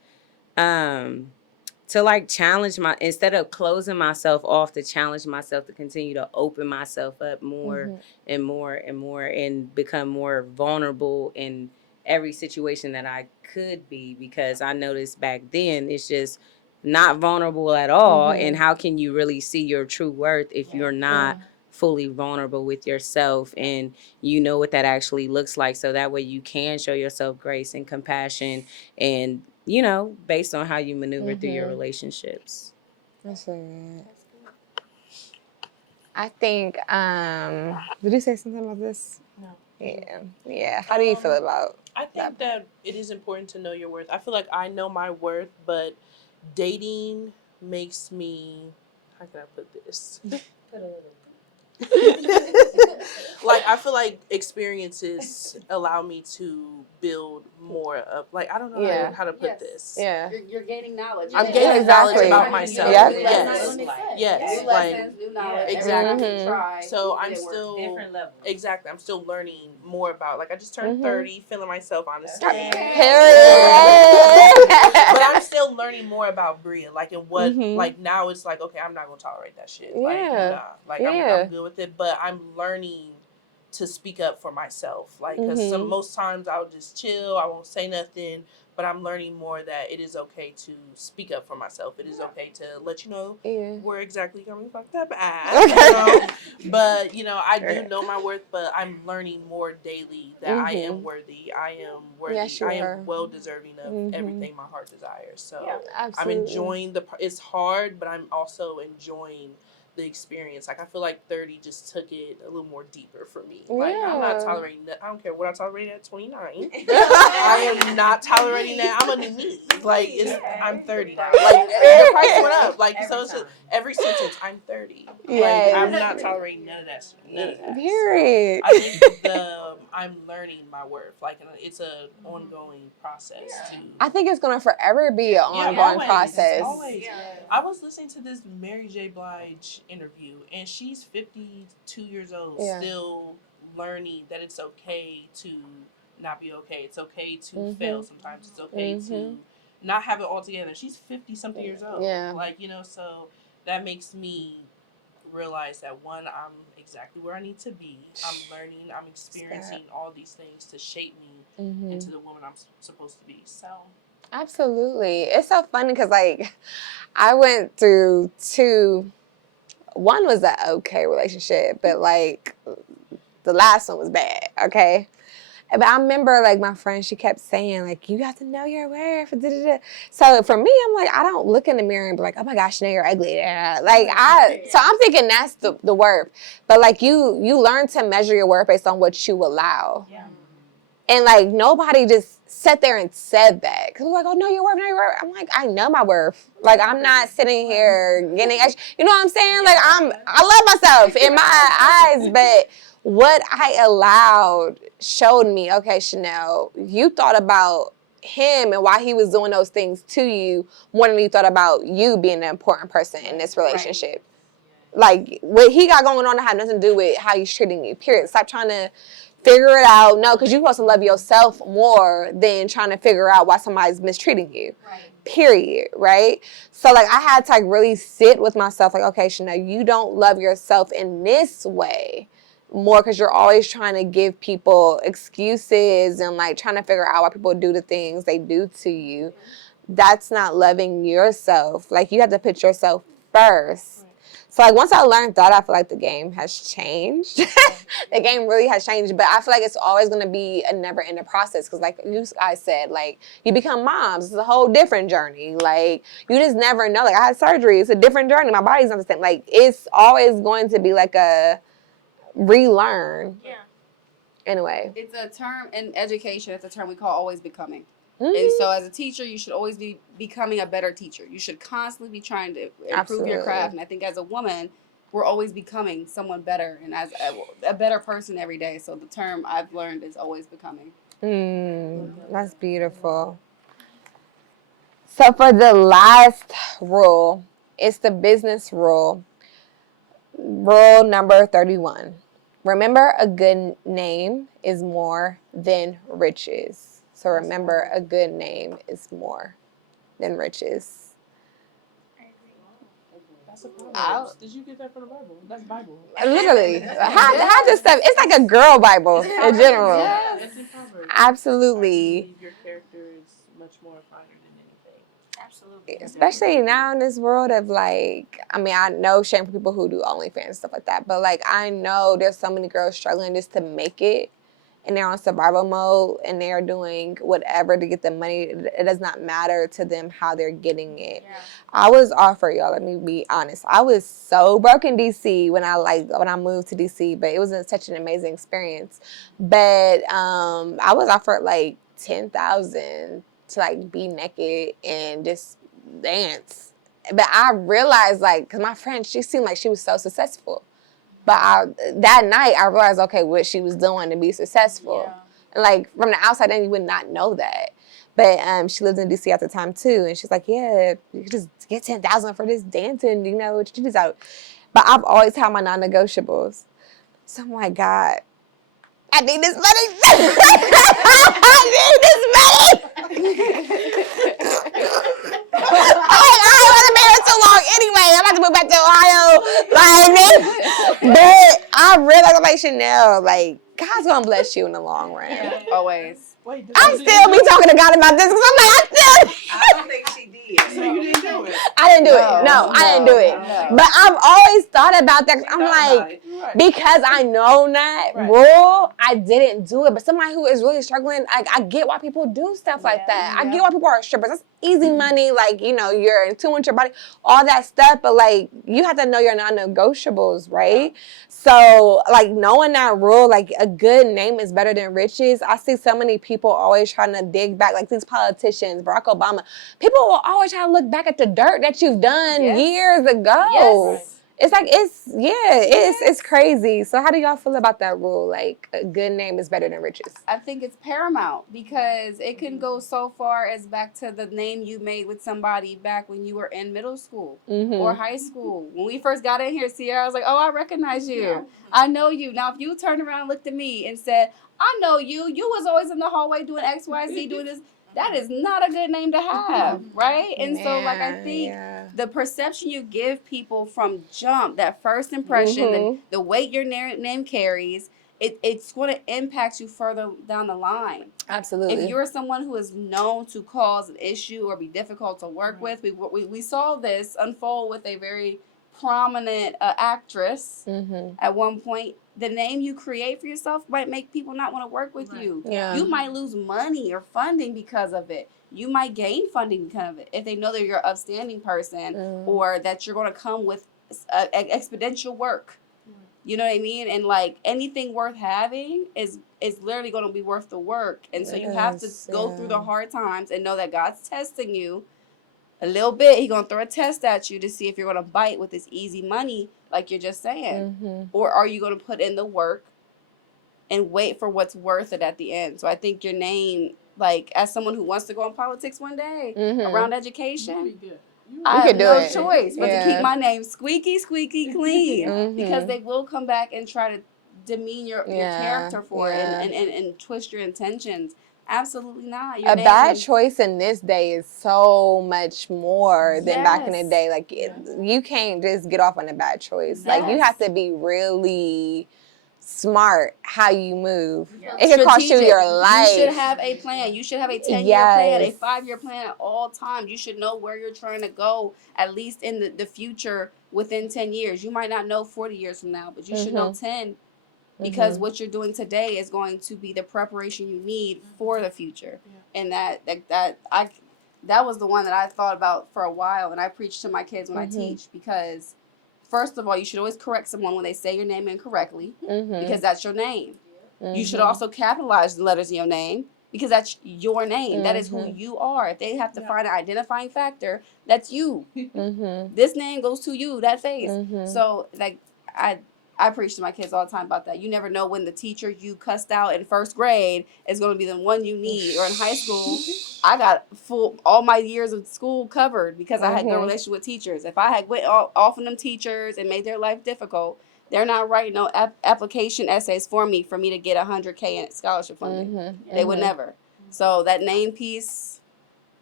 to like challenge instead of closing myself off, to challenge myself to continue to open myself up more and more and more and become more vulnerable in every situation that I could be, because I noticed back then it's just not vulnerable at all. And how can you really see your true worth if you're not fully vulnerable with yourself and you know what that actually looks like, so that way you can show yourself grace and compassion and, you know, based on how you maneuver through your relationships. That's right. I think, did you say something about this? No. Yeah. How do you feel about I think that it is important to know your worth. I feel like I know my worth, but dating makes me, how can I put this? Like, I feel like experiences allow me to build more of, like, I don't know how to put this. Yeah. You're gaining knowledge. I'm gaining knowledge about myself. Yes. Yes. New Like, lessons, new knowledge. exactly. Try. So I'm still Different levels. Exactly. I'm still learning more about, like, I just turned 30, feeling myself, honestly. Period. But I'm still learning more about Bria, like, and what, like, now it's like, okay, I'm not gonna tolerate that shit. Like, nah, like, I'm good with it, but I'm learning to speak up for myself, like, because most times I'll just chill, I won't say nothing, but I'm learning more that it is okay to speak up for myself. It is okay to let you know where exactly you're fucked up at. You know? But, you know, I do know my worth, but I'm learning more daily that I am worthy. I am worthy. Yes, you I are. am well deserving of everything my heart desires. So I'm Absolutely. enjoying it's hard, but I'm also enjoying the experience. Like, I feel like 30 just took it a little more deeper for me. Like, I'm not tolerating that. I don't care what I tolerated at 29. I am not tolerating that. I'm a new me. Like, I'm 30 now. Like, the price went up. Like, so it's just every sentence, I'm 30. Yes. Like, I'm not tolerating none of that. None of that. Period. So I think I'm learning my worth. Like, it's an ongoing process too. I think it's going to forever be an ongoing process. Always. I was listening to this Mary J. Blige interview, and she's 52 years old, still learning that it's okay to not be okay. It's okay to fail sometimes. It's okay to not have it all together. She's 50-something years old. Yeah. Like, you know, so that makes me realize that, one, I'm exactly where I need to be. I'm learning. I'm experiencing all these things to shape me into the woman I'm supposed to be. So. Absolutely. It's so funny because, like, I went through two. One was an okay relationship, but, like, the last one was bad, okay? But I remember, like, my friend, she kept saying, like, you have to know your worth. So for me, I'm like, I don't look in the mirror and be like, oh my gosh, now you're ugly. So I'm thinking that's the worth. But, like, you learn to measure your worth based on what you allow. Yeah. And, like, nobody just sat there and said that. Because we're like, oh, know your worth, know your worth. I'm like, I know my worth. Like, I'm not sitting here getting extra. You know what I'm saying? Like, I love myself in my eyes, but what I allowed showed me, okay, Chanel, you thought about him and why he was doing those things to you more than you thought about you being an important person in this relationship. Like, what he got going on had nothing to do with how he's treating you, period. Stop trying to figure it out. No, because you're supposed to love yourself more than trying to figure out why somebody's mistreating you. Right. Period. Right? So, like, I had to, like, really sit with myself, like, okay, Chanel, you don't love yourself in this way more because you're always trying to give people excuses and, like, trying to figure out why people do the things they do to you. That's not loving yourself. Like, you have to put yourself first. So, like, once I learned that, I feel like the game has changed. The game really has changed. But I feel like it's always going to be a never-ending process. Because, like you guys said, like, you become moms. It's a whole different journey. Like, you just never know. Like, I had surgery. It's a different journey. My body's not the same. Like, it's always going to be, like, a relearn. Yeah. Anyway. It's a term in education. It's a term we call always becoming. And so as a teacher, you should always be becoming a better teacher. You should constantly be trying to improve your craft. And I think as a woman, we're always becoming someone better and as a better person every day. So the term I've learned is always becoming. That's beautiful. So for the last rule, it's the business rule. Rule number 31. Remember, a good name is more than riches. So remember, a good name is more than riches. That's a Proverbs. Did you get that from the Bible? That's Bible. Literally. How this stuff, it's like a girl Bible in general. Yeah, it's in Proverbs. Absolutely. Your character is much more finer than anything. Absolutely. Especially now in this world of, like, I mean, I know shame for people who do OnlyFans and stuff like that, but, like, I know there's so many girls struggling just to make it. And they're on survival mode, and they're doing whatever to get the money. It does not matter to them how they're getting it. Yeah. I was offered, y'all, let me be honest. I was so broke in D.C. when I moved to D.C., but it was such an amazing experience. But I was offered, like, $10,000 to, like, be naked and just dance. But I realized, like, because my friend, she seemed like she was so successful. But that night, I realized, okay, what she was doing to be successful. Yeah. And, like, from the outside, then you would not know that. But she lived in D.C. at the time, too. And she's like, yeah, you could just get $10,000 for this dancing, you know, what you just out. But I've always had my non-negotiables. So I'm like, God, I need this money. I need this money. I wasn't married too long anyway. I'm about to move back to Ohio. Like, but I realized, I'm like, Chanel, like, God's gonna bless you in the long run. Yeah. Always. Wait, I still be talking to God about this because I'm like, I don't think she did. So you didn't do it? I didn't do it. No, I didn't do it. No. But I've always thought about that. I'm like, because I know that rule, I didn't do it. But somebody who is really struggling, I get why people do stuff like that. I get why people are strippers. That's easy money. Like, you know, you're in tune with your body, all that stuff. But, like, you have to know your non-negotiables, right? So, like, knowing that rule, like, a good name is better than riches. I see so many people always trying to dig back, like these politicians, Barack Obama. People will always try to look back at the dirt that you've done years ago. Yes. It's like it's crazy. So how do y'all feel about that rule? Like a good name is better than riches. I think it's paramount because it can go so far as back to the name you made with somebody back when you were in middle school or high school. When we first got in here, Sierra, I was like, oh, I recognize you. Yeah. I know you. Now, if you turned around and looked at me and said, I know you. You was always in the hallway doing X, Y, Z, doing this. That is not a good name to have, right? And so, like, I think the perception you give people from jump, that first impression, the weight your name carries, it's going to impact you further down the line. Absolutely. If you're someone who is known to cause an issue or be difficult to work with, we saw this unfold with a very prominent actress at one point. The name you create for yourself might make people not want to work with you. Yeah. You might lose money or funding because of it. You might gain funding because of it if they know that you're an upstanding person or that you're going to come with exponential work. You know what I mean? And like anything worth having is literally going to be worth the work. And so you have to go through the hard times and know that God's testing you a little bit. He's going to throw a test at you to see if you're going to bite with this easy money, like you're just saying. Or are you going to put in the work and wait for what's worth it at the end? So I think your name, like as someone who wants to go in politics one day around education, I have no choice but to keep my name squeaky clean because they will come back and try to demean your character for it and twist your intentions. Absolutely not. Your name bad choice in this day is so much more than back in the day. Like you can't just get off on a bad choice. Like you have to be really smart how you move. It can cost you your life. You should have a plan. You should have a 10-year plan, a 5-year plan at all times. You should know where you're trying to go, at least in the future within 10 years. You might not know 40 years from now, but you should know 10 because what you're doing today is going to be the preparation you need for the future. And that was the one that I thought about for a while, and I preach to my kids when I teach because first of all, you should always correct someone when they say your name incorrectly because that's your name. You should also capitalize the letters in your name because that's your name. That is who you are. If they have to find an identifying factor, that's you. This name goes to you, that face. So, like, I preach to my kids all the time about that. You never know when the teacher you cussed out in first grade is going to be the one you need. Or in high school, I got all my years of school covered because I had good relationship with teachers. If I had went off on them teachers and made their life difficult, they're not writing no application essays for me to get $100K in scholarship funding. They would never. So that name piece,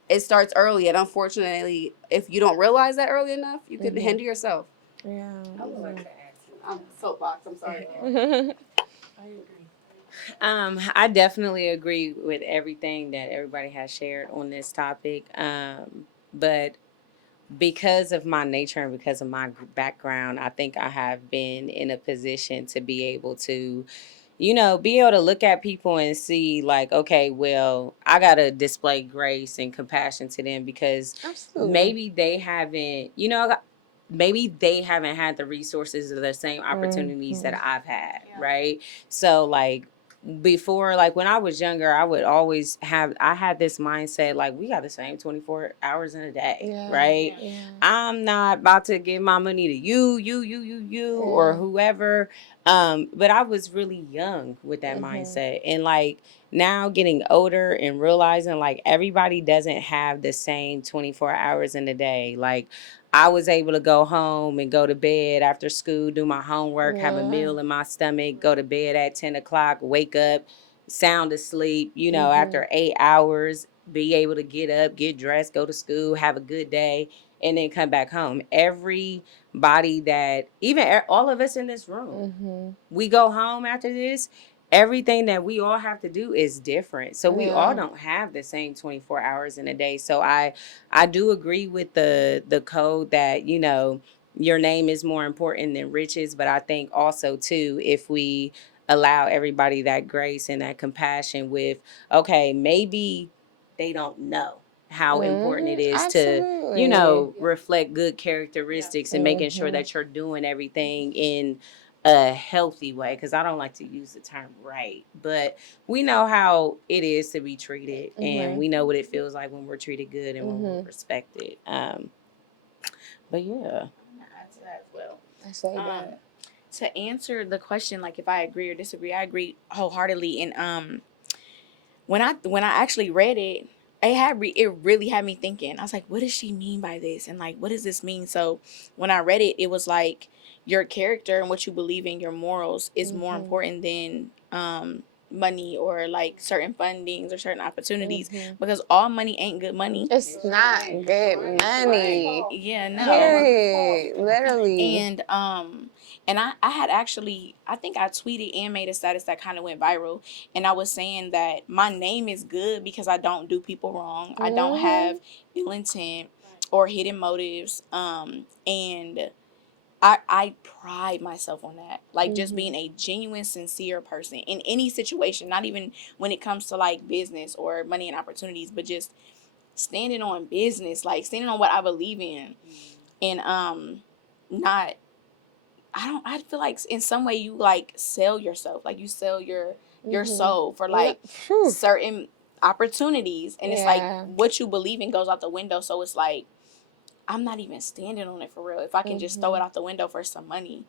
it starts early. And unfortunately, if you don't realize that early enough, you could hinder yourself. Yeah. I would like to ask you. I'm soapbox. I'm sorry. I agree. I definitely agree with everything that everybody has shared on this topic. But because of my nature and because of my background, I think I have been in a position to be able to, be able to look at people and see like, okay, well, I got to display grace and compassion to them because maybe they haven't, maybe they haven't had the resources or the same opportunities that I've had, right? So like before, like when I was younger, I would always I had this mindset like we got the same 24 hours in a day, right? I'm not about to give my money to you or whoever. But I was really young with that mindset. And like now getting older and realizing like everybody doesn't have the same 24 hours in a day. Like I was able to go home and go to bed after school, do my homework, have a meal in my stomach, go to bed at 10 o'clock, wake up, sound asleep, after 8 hours, be able to get up, get dressed, go to school, have a good day, and then come back home. Everybody that, even all of us in this room, we go home after this. Everything that we all have to do is different. So we all don't have the same 24 hours in a day. So I do agree with the code that, your name is more important than riches. But I think also, too, if we allow everybody that grace and that compassion with, okay, maybe they don't know how important it is to, reflect good characteristics and making sure that you're doing everything in a healthy way, because I don't like to use the term right, but we know how it is to be treated, and we know what it feels like when we're treated good and when we're respected. But yeah. I'm gonna add to that as well. I say that. To answer the question, like if I agree or disagree, I agree wholeheartedly. And when I actually read it, it really had me thinking. I was like, what does she mean by this? And like, what does this mean? So when I read it, it was like your character and what you believe in, your morals, is more important than money or like certain fundings or certain opportunities, because all money ain't good money. It's not good money. Yeah, no. Period. Literally. And I had actually, I think I tweeted and made a status that kind of went viral, and I was saying that my name is good because I don't do people wrong. I don't have ill intent or hidden motives. And I pride myself on that. Like just being a genuine, sincere person in any situation, not even when it comes to like business or money and opportunities, but just standing on business, like standing on what I believe in. And not, I feel like in some way you like sell yourself, like you sell your soul for like certain opportunities, and it's like what you believe in goes out the window. So it's like, I'm not even standing on it for real if I can just throw it out the window for some money.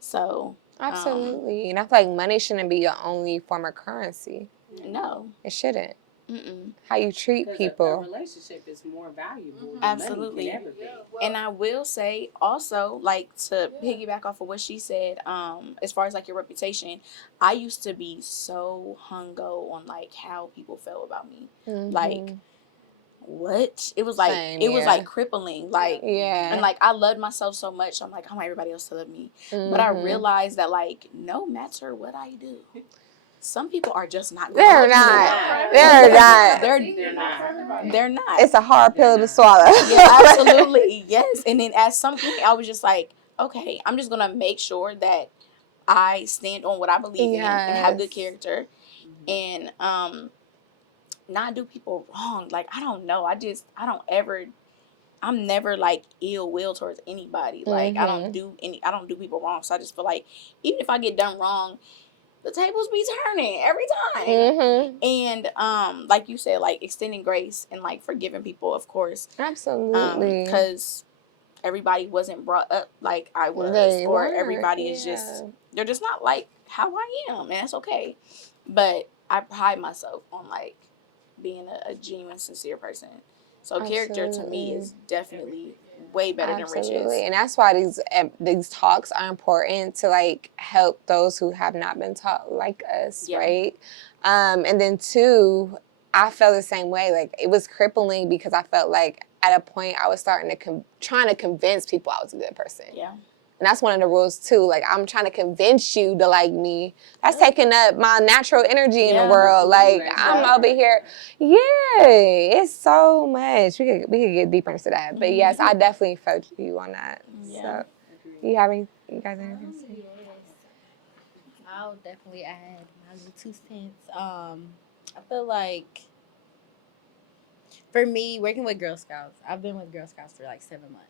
So absolutely. And I feel like money shouldn't be your only form of currency. No, it shouldn't. Mm-mm. How you treat people. A relationship is more valuable than absolutely. money can ever be. And I will say also, like, to piggyback off of what she said, as far as like your reputation, I used to be so hung-up on like how people felt about me. Like, what? It was like it was like crippling. Like, and like I loved myself so much. So I'm like, I want everybody else to love me. But I realized that like no matter what I do, some people are just not. They're not. They're not. They're not. It's a hard pill to swallow. Yeah, absolutely. Yes. And then at some point, I was just like, okay, I'm just gonna make sure that I stand on what I believe in and have good character, and not do people wrong. Like, I don't know. I'm never like ill will towards anybody. Like I don't do people wrong. So I just feel like even if I get done wrong, the tables be turning every time. And like you said, like extending grace and like forgiving people, of course. Absolutely. Because everybody wasn't brought up like I was, or everybody is just, they're just not like how I am, and that's okay. But I pride myself on like being a genuine, sincere person. So character to me is definitely way better than riches. And that's why these talks are important, to like help those who have not been taught like us, right? And then two, I felt the same way. Like it was crippling because I felt like at a point I was starting to trying to convince people I was a good person. Yeah. And that's one of the rules too. Like I'm trying to convince you to like me. That's taking up my natural energy in the world. Like I'm over here. Yeah, it's so much. We could get deeper into that. But yes, I definitely felt you on that. Yeah. So you guys have anything to say? I'll definitely add my little 2 cents. I feel like for me, working with Girl Scouts, I've been with Girl Scouts for like 7 months.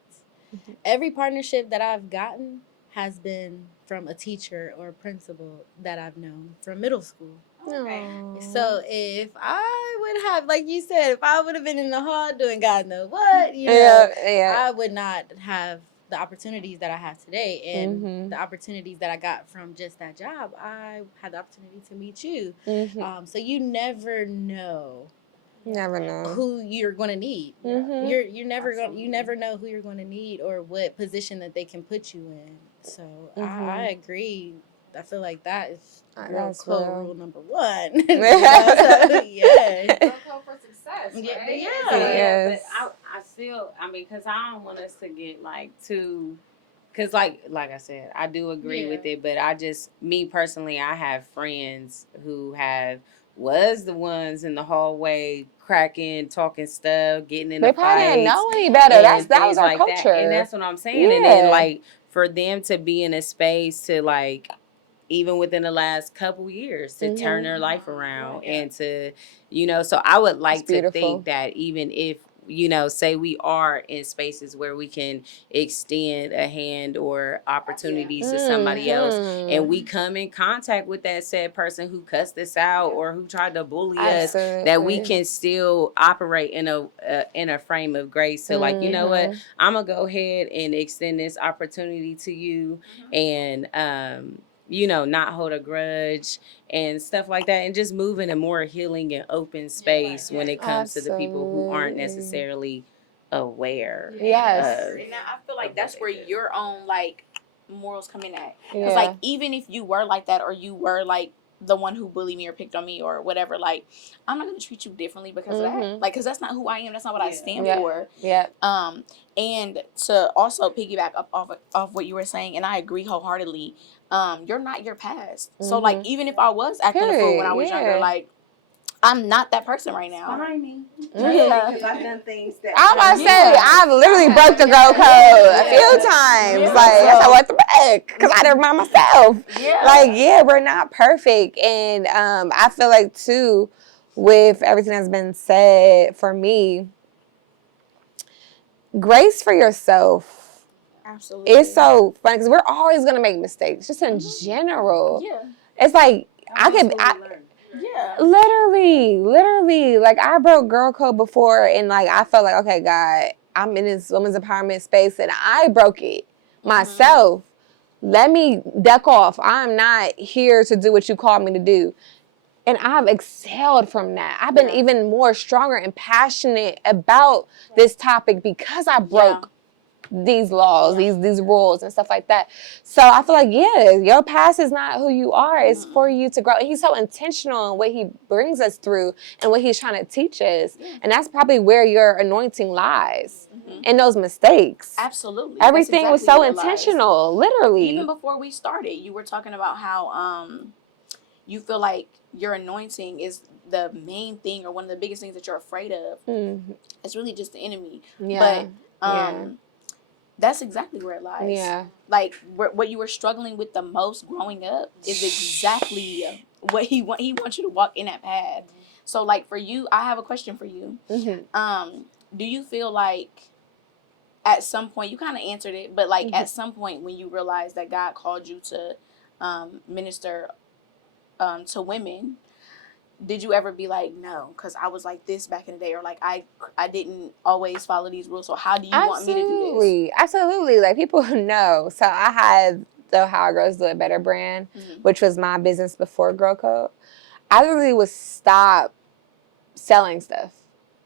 Every partnership that I've gotten has been from a teacher or a principal that I've known from middle school. Okay. So if I would have, like you said, if I would have been in the hall doing God knows what, I would not have the opportunities that I have today. And the opportunities that I got from just that job, I had the opportunity to meet you. So you never know. Never know who you're going to need. You never know who you're going to need or what position that they can put you in. So I agree. I feel like that is girl code rule number 1. Yes. Girl code for success, right? Yes. But I still, because I don't want us to get like too, because like I said, I do agree with it, but me personally, I have friends who was the ones in the hallway cracking, talking stuff, getting in the fights. They probably didn't know any better. That was our like culture. And that's what I'm saying. And then like for them to be in a space to like, even within the last couple years, to turn their life around and to, so I would like to think that even if say we are in spaces where we can extend a hand or opportunities to somebody else, and we come in contact with that said person who cussed us out or who tried to bully us, that we can still operate in a frame of grace. So like, you know what, I'm gonna go ahead and extend this opportunity to you, and not hold a grudge and stuff like that, and just move in a more healing and open space when it comes to the people who aren't necessarily aware. Yes. And I feel like that's where your own like morals come in at. Because like even if you were like that, or you were like the one who bullied me or picked on me or whatever, like I'm not gonna treat you differently because of that. Like, because that's not who I am. That's not what I stand for. Yeah. And to also piggyback up off what you were saying, and I agree wholeheartedly. You're not your past. So like even if I was acting a fool when I was younger, like I'm not that person right now. Behind me. Because I've done things that. I'm about to say, I've literally broke the girl code a few times. Like, that's how I went to back. Because I didn't remind myself. Like, we're not perfect. And I feel like, too, with everything that's been said, for me, grace for yourself. Absolutely. It's so funny because we're always going to make mistakes, just in general. Yeah. It's like, literally, like I broke girl code before, and like I felt like, okay, God, I'm in this women's empowerment space and I broke it myself. Let me duck off. I'm not here to do what you called me to do. And I've excelled from that. I've been even more stronger and passionate about this topic because I broke these laws, these rules and stuff like that. So I feel like, your past is not who you are. It's for you to grow. And he's so intentional in what he brings us through and what he's trying to teach us. And that's probably where your anointing lies, in those mistakes. Absolutely. Everything was so intentional, literally. Even before we started, you were talking about how you feel like your anointing is the main thing, or one of the biggest things that you're afraid of. It's really just the enemy. But that's exactly where it lies. Yeah. Like what you were struggling with the most growing up is exactly what he wants you to walk in that path. So like for you, I have a question for you. Do you feel like at some point, you kind of answered it, but like at some point when you realized that God called you to minister to women, did you ever be like, no, because I was like this back in the day, or like I didn't always follow these rules, so how do you want me to do this? Absolutely. Like people know. So I had the How Girls Do It Better brand, which was my business before Girl Code. I literally would stop selling stuff.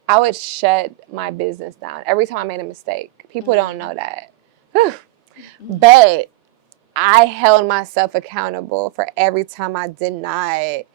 I would shut my business down every time I made a mistake. People don't know that. Whew. But I held myself accountable for every time I did not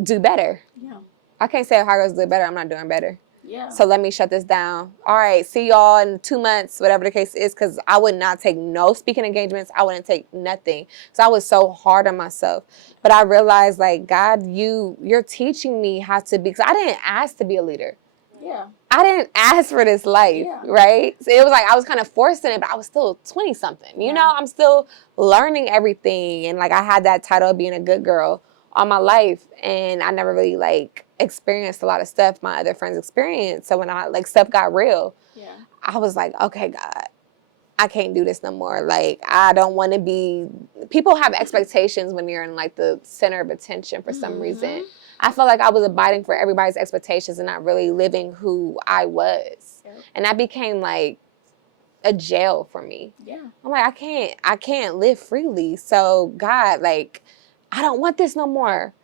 do better. Yeah. I can't say How Girls Do It Better, I'm not doing better. Yeah. So let me shut this down. All right, see y'all in 2 months, whatever the case is, because I would not take no speaking engagements. I wouldn't take nothing. So I was so hard on myself. But I realized, like, God, you're teaching me how to be, because I didn't ask to be a leader. Yeah. I didn't ask for this life, right? So it was like I was kind of forcing it, but I was still 20-something. You know, I'm still learning everything. And, like, I had that title of being a good girl all my life, and I never really like experienced a lot of stuff my other friends experienced. So when stuff got real, I was like, okay, God, I can't do this no more. Like, I don't want to be. People have expectations when you're in like the center of attention for some reason. I felt like I was abiding for everybody's expectations and not really living who I was, and that became like a jail for me. Yeah, I'm like, I can't live freely. So God, like, I don't want this no more.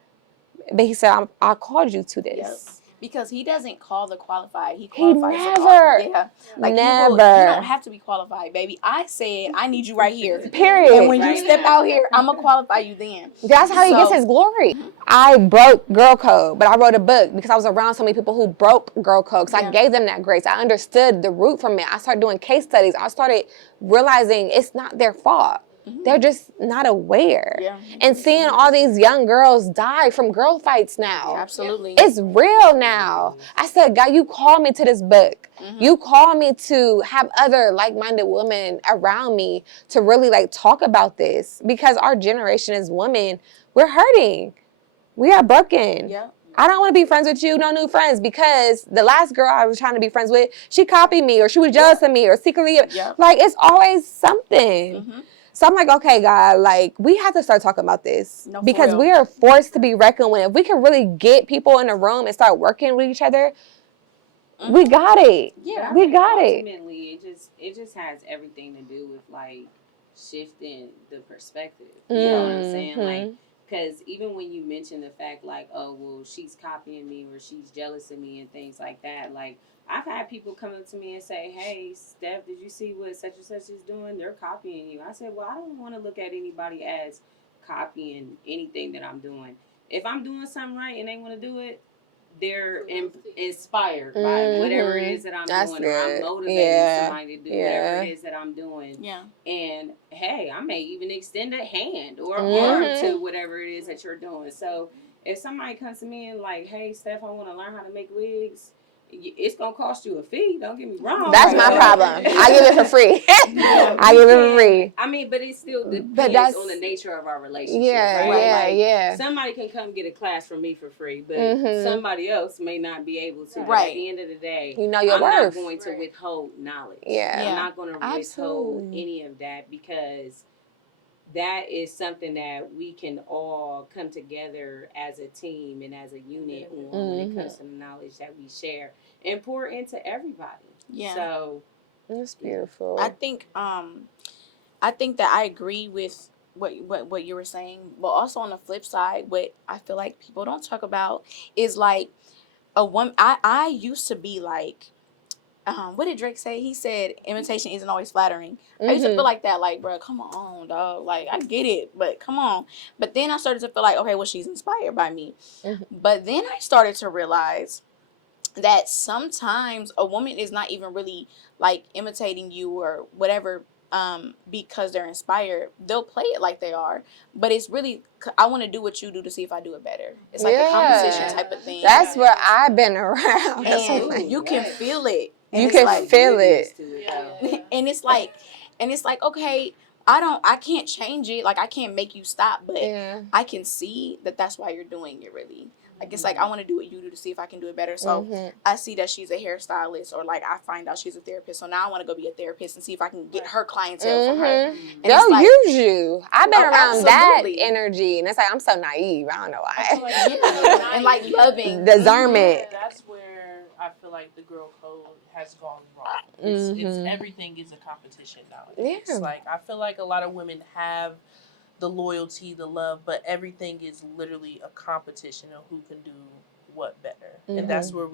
But he said, I called you to this. Yep. Because he doesn't call the qualified. He qualifies the qualified. Yeah. Like, never. You don't have to be qualified, baby. I said, I need you right here. Period. And when you step out here, I'm going to qualify you then. That's how he gets his glory. I broke Girl Code, but I wrote a book because I was around so many people who broke Girl Code. Because I gave them that grace. I understood the root from it. I started doing case studies. I started realizing it's not their fault. They're just not aware. Yeah. And seeing all these young girls die from girl fights now. Yeah, absolutely. It's real now. I said, God, you called me to this book. You called me to have other like-minded women around me to really like talk about this. Because our generation as women, we're hurting. We are broken. Yeah. I don't want to be friends with you, no new friends, because the last girl I was trying to be friends with, she copied me, or she was jealous of me, or secretly, like, it's always something. So I'm like, okay, God, like, we have to start talking about this, because we are forced to be reckoned with. If we can really get people in the room and start working with each other, we got it. Yeah, we got it. Ultimately, it just has everything to do with like shifting the perspective. You know what I'm saying? Like, because even when you mention the fact like, oh well, she's copying me or she's jealous of me and things like that, like I've had people come up to me and say, hey, Steph, did you see what such and such is doing? They're copying you. I said, well, I don't want to look at anybody as copying anything that I'm doing. If I'm doing something right and they want to do it, they're inspired by whatever it is that I'm doing, or I'm motivating somebody to do whatever it is that I'm doing. Yeah. And hey, I may even extend a hand or arm to whatever it is that you're doing. So if somebody comes to me and like, hey, Steph, I want to learn how to make wigs, it's gonna cost you a fee. Don't get me wrong. That's my problem. I give it for free. I give it for free. I mean, but it still depends on the nature of our relationship. Yeah, right? yeah. Somebody can come get a class from me for free, but somebody else may not be able to. Right. At the end of the day, you know your I'm worth. not going to withhold knowledge. Yeah. I'm not going to withhold any of that, because that is something that we can all come together as a team and as a unit on when it comes to the knowledge that we share and pour into everybody. Yeah. So that's beautiful. I think that I agree with what you were saying, but also on the flip side, what I feel like people don't talk about is like a woman. I used to be like, what did Drake say? He said, imitation isn't always flattering. I used to feel like that, like, bro, come on, dog. Like, I get it, but come on. But then I started to feel like, okay, well, she's inspired by me. But then I started to realize that sometimes a woman is not even really, like, imitating you or whatever, because they're inspired. They'll play it like they are, but it's really, I want to do what you do to see if I do it better. It's like a competition type of thing. That's where I've been around. And you can feel it. You can feel it. And it's like, okay, I can't change it. Like, I can't make you stop, but I can see that that's why you're doing it, really. Like, it's like, I want to do what you do to see if I can do it better. So I see that she's a hairstylist, or like I find out she's a therapist. So now I want to go be a therapist and see if I can get her clientele from her. And they'll use you. I've been around that energy, and it's like, I'm so naive. I don't know why. And like loving discernment. That's where I feel like the girl code has gone wrong. It's everything is a competition nowadays. Yeah. Like, I feel like a lot of women have the loyalty, the love, but everything is literally a competition of who can do what better. And that's where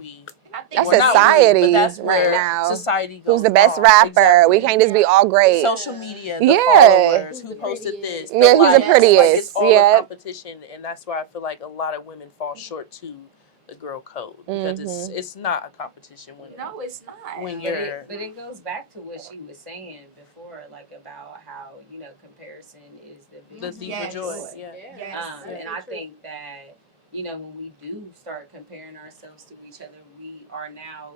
that's society right now. Society goes who's the best rapper? Exactly. We can't just be all great. Social media, the followers, who posted this. Yeah, who's the prettiest. Like, it's all a competition, and that's why I feel like a lot of women fall short to the girl code, because it's not a competition when it's not. When you're, but it goes back to what she was saying before, like about how comparison is the thief of joy. And I think that when we do start comparing ourselves to each other, we are now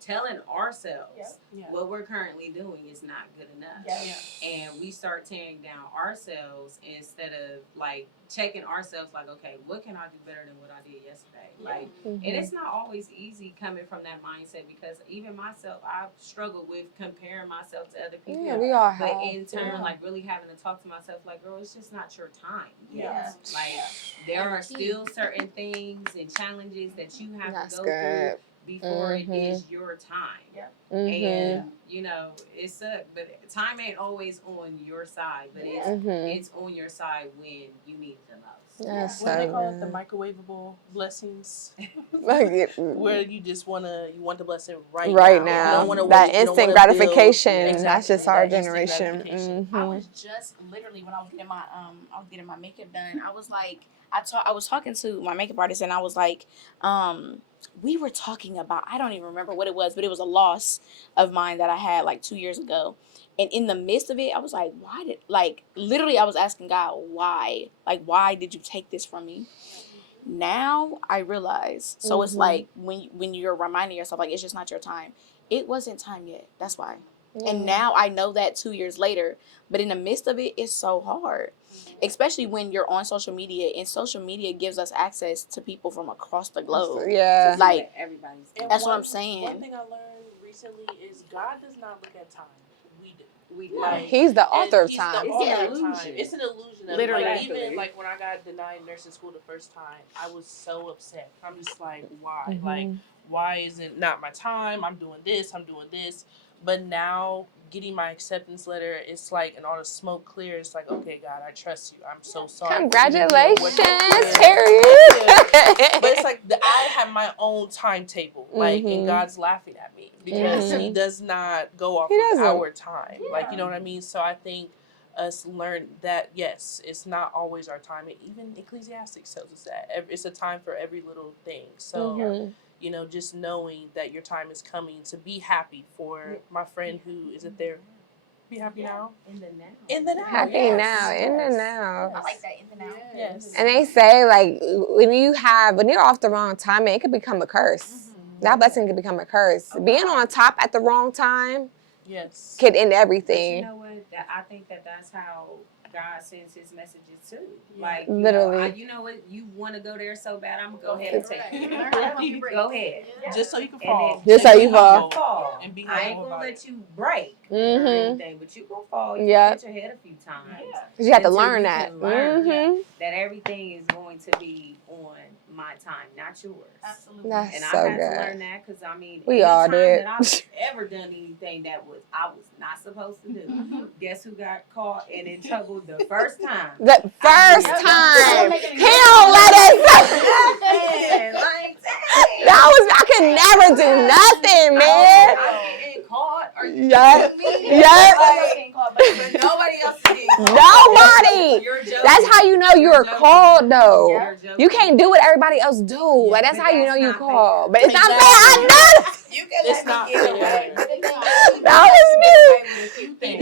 telling ourselves what we're currently doing is not good enough. And we start tearing down ourselves instead of like checking ourselves like, okay, what can I do better than what I did yesterday? Like, and it's not always easy coming from that mindset, because even myself, I've struggled with comparing myself to other people. Yeah, we all have. But in turn, like really having to talk to myself like, girl, it's just not your time. Like, there are still certain things and challenges that you have to go through before it is your time. And it sucks, but time ain't always on your side, but it's on your side when you need it the most. What do they call it? The microwavable blessings. Where you just want the blessing right now. You don't that instant gratification. That's just our generation. I was just literally, when I was getting my makeup done, I was like, I was talking to my makeup artist, and I was like, we were talking about, I don't even remember what it was, but it was a loss of mine that I had like 2 years ago. And in the midst of it, I was like, literally I was asking God, why? Like, why did you take this from me? Now I realize. So it's like when you're reminding yourself, like, it's just not your time. It wasn't time yet. That's why. And now I know that 2 years later. But in the midst of it, it's so hard. Especially when you're on social media, and social media gives us access to people from across the globe. Yeah. Like, everybody's that's what I'm saying. One thing I learned recently is God does not look at time. We do. We do. Like, He's the author of he's time. the It's an author of illusion. time. It's an illusion. Of, Literally. like, even like when I got denied nursing school the first time, I was so upset. I'm just like, why? Like, why isn't not my time? I'm doing this. I'm doing this. But now getting my acceptance letter, it's like, and all the smoke clears. It's like, okay, God, I trust you. I'm so sorry. Congratulations, But Harriet. it's like I have my own timetable, like, and God's laughing at me because He does not go off of our time. Like, you know what I mean? So I think us learn that, yes, it's not always our time. And even Ecclesiastics tells us that. It's a time for every little thing. So, you know, just knowing that your time is coming to be happy for my friend who is it there. Be happy now. In the now. In the now. Happy now, in the now. I like that, in the now. Yes. And they say, like, when you're off the wrong timing, it could become a curse. That blessing could become a curse. Being on top at the wrong time could end everything. But you know what? I think that's how God sends His messages too. Like, literally. You know what? You want to go there so bad, I'm going to go ahead and take it. Go ahead. Just so you can fall. Just so you fall. And be I ain't humble going to about let it. you break or anything, but you going to fall. You Yeah. hit your head a few times. You have to Until learn you that. can learn that everything is going to be on my time, not yours. Absolutely. That's And so I had good. to learn that because, I mean, We all anytime did. that I've ever done anything that I was not supposed to do, guess who got caught and in trouble the first time? The first time. He don't let us. Man, like, I could never do nothing, man. I'm getting caught. Are you Yeah. kidding me? Yeah. Like, but nobody else is getting caught. Nobody. You're joking. That's how you know you're joking. called, though. You're joking. You can't do what everybody else do. Like, that's but how you know that's you're not called. fair. But it's not fair. I know. You can It's let not me get fair. away. That was me.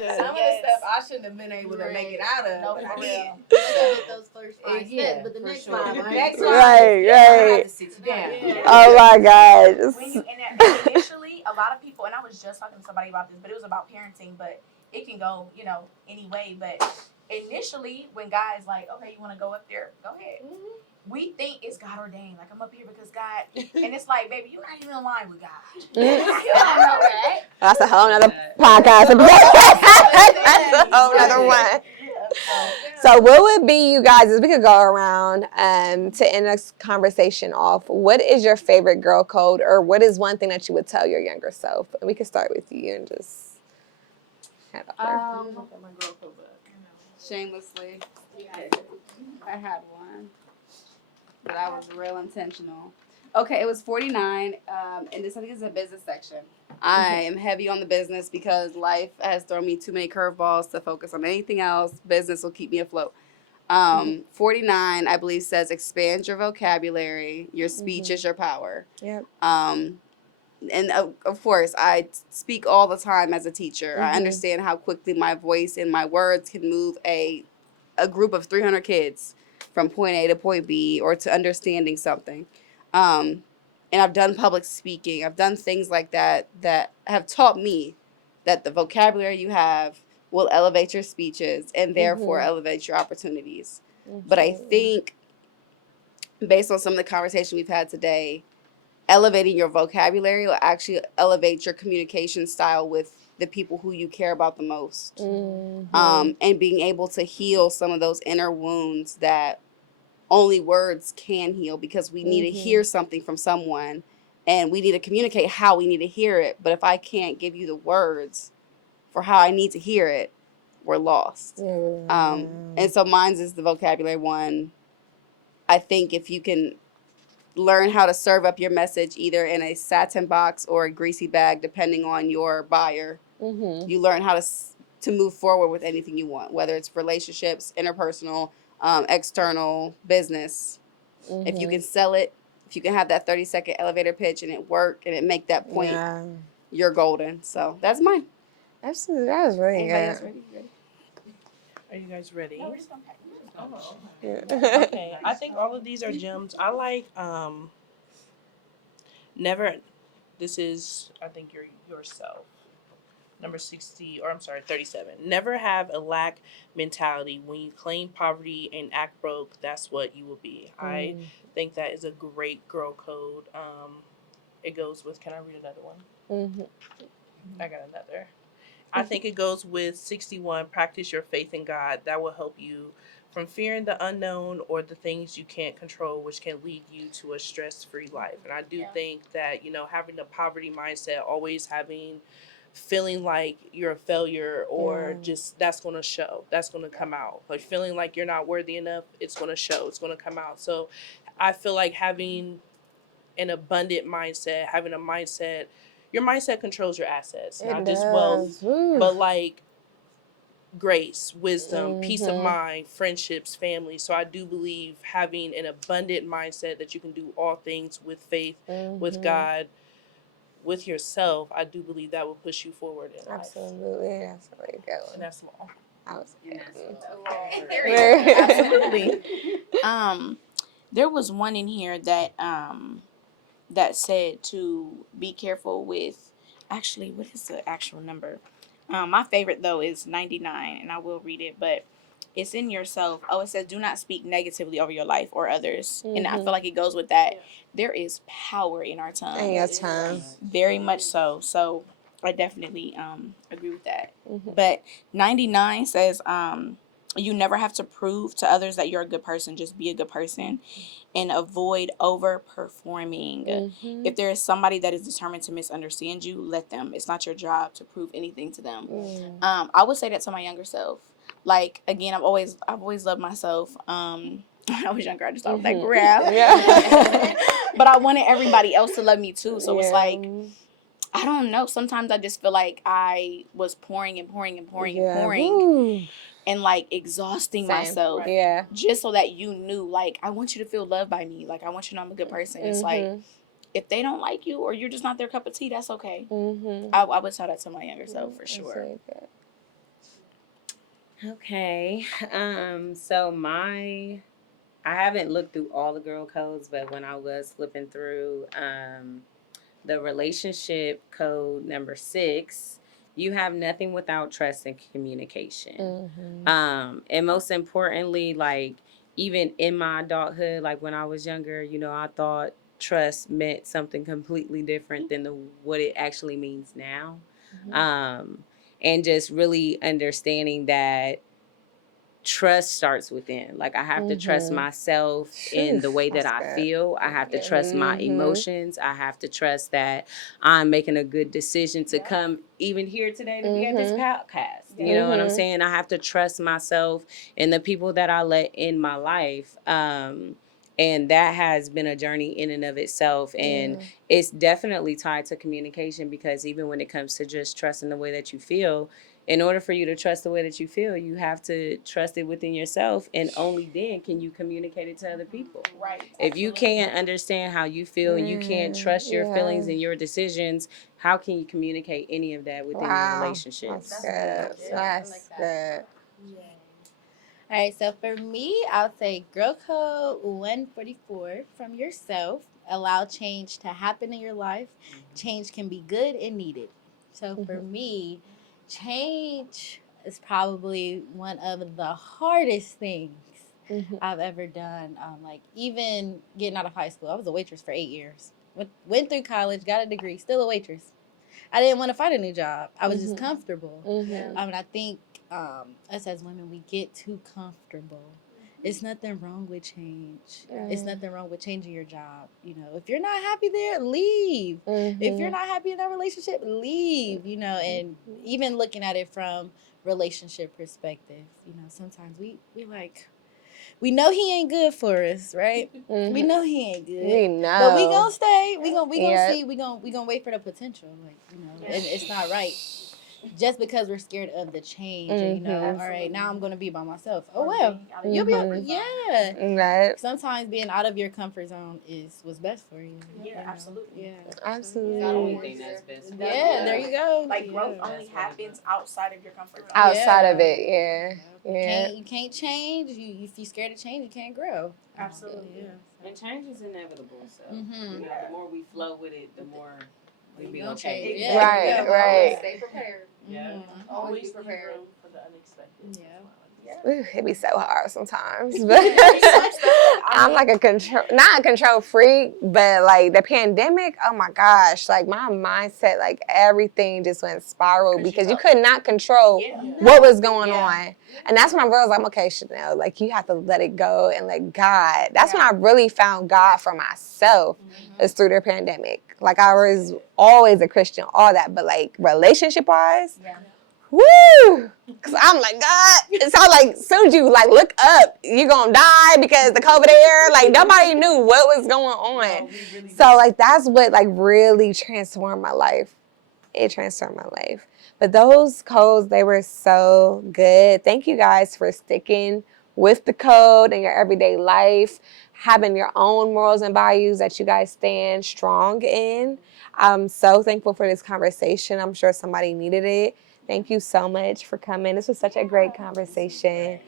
Yeah. Some of the stuff I shouldn't have been able to make it out of. No, but I for did. real. You get those first 5 Yeah, steps, but the for next sure. 5, Next time, Right, I have right. to sit you down. Yeah. Oh my gosh. And initially, a lot of people, and I was just talking to somebody about this, but it was about parenting, but it can go, any way. But initially, when guys like, okay, you want to go up there, go ahead. We think it's God ordained. Like, I'm up here because God, and it's like, baby, you're not even in line with God. You don't know that. That's a whole nother podcast. That's a whole nother one. So what would be, you guys, if we could go around to end this conversation off, what is your favorite girl code, or what is one thing that you would tell your younger self? And we can start with you and just head off there. Shamelessly, I had one, but I was real intentional. Okay, it was 49, and this I think is a business section. I am heavy on the business because life has thrown me too many curveballs to focus on anything else. Business will keep me afloat. 49, I believe, says expand your vocabulary. Your speech is your power. Yep. And of course, I speak all the time as a teacher. I understand how quickly my voice and my words can move a group of 300 kids from point A to point B, or to understanding something. And I've done public speaking. I've done things like that have taught me that the vocabulary you have will elevate your speeches and therefore elevate your opportunities. But I think, based on some of the conversation we've had today, elevating your vocabulary will actually elevate your communication style with the people who you care about the most. And being able to heal some of those inner wounds that only words can heal, because we need to hear something from someone and we need to communicate how we need to hear it. But if I can't give you the words for how I need to hear it, we're lost. And so mine's is the vocabulary one. I think if you can learn how to serve up your message either in a satin box or a greasy bag, depending on your buyer, you learn how to move forward with anything you want, whether it's relationships, interpersonal, external, business. If you can sell it, if you can have that 30-second elevator pitch and it work and it make that point, you're golden. So that's mine. Absolutely. That was really Anybody else good. ready? Are you guys ready? No, we're just gonna pack. Okay, I think all of these are gems. I like never This is, I think, yourself. Number 37. Never have a lack mentality. When you claim poverty and act broke, that's what you will be. I think that is a great girl code. It goes with, can I read another one? I got another. I think it goes with 61. Practice your faith in God. That will help you from fearing the unknown or the things you can't control, which can lead you to a stress-free life. And I do think that, having the poverty mindset, always feeling like you're a failure or just that's going to show, that's going to come out. Like feeling like you're not worthy enough, it's going to show, it's going to come out. So I feel like having an abundant mindset, having a mindset, your mindset controls your assets, not just wealth, but like grace, wisdom, peace of mind, friendships, family. So I do believe having an abundant mindset that you can do all things with faith, with God, with yourself, I do believe that will push you forward in life. Absolutely. That's a way to go. And that's law. Absolutely. There was one in here that that said to be careful with. Actually, what is the actual number? My favorite though is 99, and I will read it, but it's in yourself. Oh, it says, "Do not speak negatively over your life or others," and I feel like it goes with that. Yeah. There is power in our tongue. In your tongue. Very much so. So I definitely agree with that. But 99 says, you never have to prove to others that you're a good person. Just be a good person and avoid overperforming. If there is somebody that is determined to misunderstand you, let them. It's not your job to prove anything to them. I would say that to my younger self. Like, again, I've always loved myself. When I was younger, I just thought of that grab. Yeah. But I wanted everybody else to love me too. So it's like, I don't know. Sometimes I just feel like I was pouring and like exhausting myself. Yeah. Just so that you knew, like, I want you to feel loved by me. Like, I want you to know I'm a good person. It's like, if they don't like you or you're just not their cup of tea, that's okay. I would tell that to my younger self for sure. Okay. So I haven't looked through all the girl codes, but when I was flipping through the relationship code number 6, you have nothing without trust and communication. And most importantly, like even in my adulthood, like when I was younger, I thought trust meant something completely different than what it actually means now. And just really understanding that trust starts within. Like I have to trust myself in the way that I feel. I have to trust my emotions. I have to trust that I'm making a good decision to come even here today to be at this podcast. You know what I'm saying? I have to trust myself and the people that I let in my life. And that has been a journey in and of itself. And it's definitely tied to communication, because even when it comes to just trusting the way that you feel, in order for you to trust the way that you feel, you have to trust it within yourself. And only then can you communicate it to other people. Right. If you can't understand how you feel and you can't trust your feelings and your decisions, how can you communicate any of that within your relationships? That's good. That's good. All right, so for me, I'll say Girl Code 144, from yourself. Allow change to happen in your life. Change can be good and needed. So for me, change is probably one of the hardest things I've ever done. Like even getting out of high school, I was a waitress for 8 years. Went through college, got a degree, still a waitress. I didn't want to find a new job. I was just comfortable. And I think us as women, we get too comfortable. It's nothing wrong with change. It's nothing wrong with changing your job. If you're not happy there, leave. If you're not happy in that relationship, leave. And even looking at it from relationship perspective, sometimes we like, we know he ain't good for us, right? We know he ain't good. We know. But we gonna stay. We gonna see. We gonna wait for the potential. Like, and it's not right. Just because we're scared of the change, and, all right, now I'm gonna be by myself. Oh well, you'll be Right. Sometimes being out of your comfort zone is what's best for you. Yeah, absolutely. Yeah, absolutely. I don't think that's best. Yeah, there you go. Like growth only happens outside of your comfort zone. Outside of it, yeah. You can't change. If you're scared of change, you can't grow. Absolutely. And change is inevitable. So the more we flow with it, the more We be don't okay. change. Exactly. Right, Yeah, right. Stay prepared. Yeah. Always be give prepared. room for the unexpected. Yeah. Ooh, it be so hard sometimes, but I'm like not a control freak, but like the pandemic, oh my gosh, like my mindset, like everything just went spiral because you could not control what was going on. And that's when I realized, like, okay, Chanel, like you have to let it go and let God. That's when I really found God for myself is through the pandemic. Like I was always a Christian, all that, but like relationship wise, woo! Cause I'm like, God, it's all like, soon as you like look up, you're gonna die because the COVID era, like nobody knew what was going on. So like that's what like really transformed my life. It transformed my life. But those codes, they were so good. Thank you guys for sticking with the code in your everyday life, having your own morals and values that you guys stand strong in. I'm so thankful for this conversation. I'm sure somebody needed it. Thank you so much for coming. This was such a great conversation.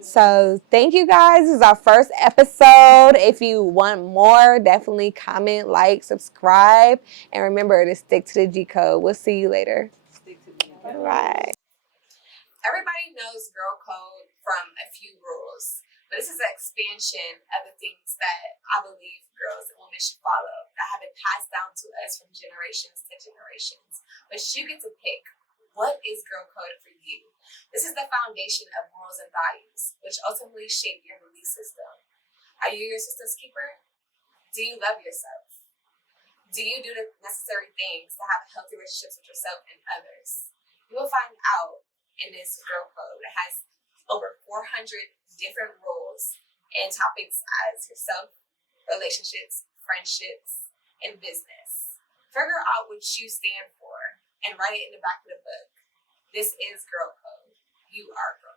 So thank you guys. This is our first episode. If you want more, definitely comment, like, subscribe, and remember to stick to the G code. We'll see you later. Bye. Everybody knows girl code from a few rules, but this is an expansion of the things that I believe girls and women should follow that have been passed down to us from generations to generations. But you get to pick. What is girl code for you? This is the foundation of morals and values, which ultimately shape your belief system. Are you your system's keeper? Do you love yourself? Do you do the necessary things to have healthy relationships with yourself and others? You will find out in this girl code. It has over 400 different rules and topics as yourself, relationships, friendships, and business. Figure out what you stand for and write it in the back of the book. This is girl code. You are girl.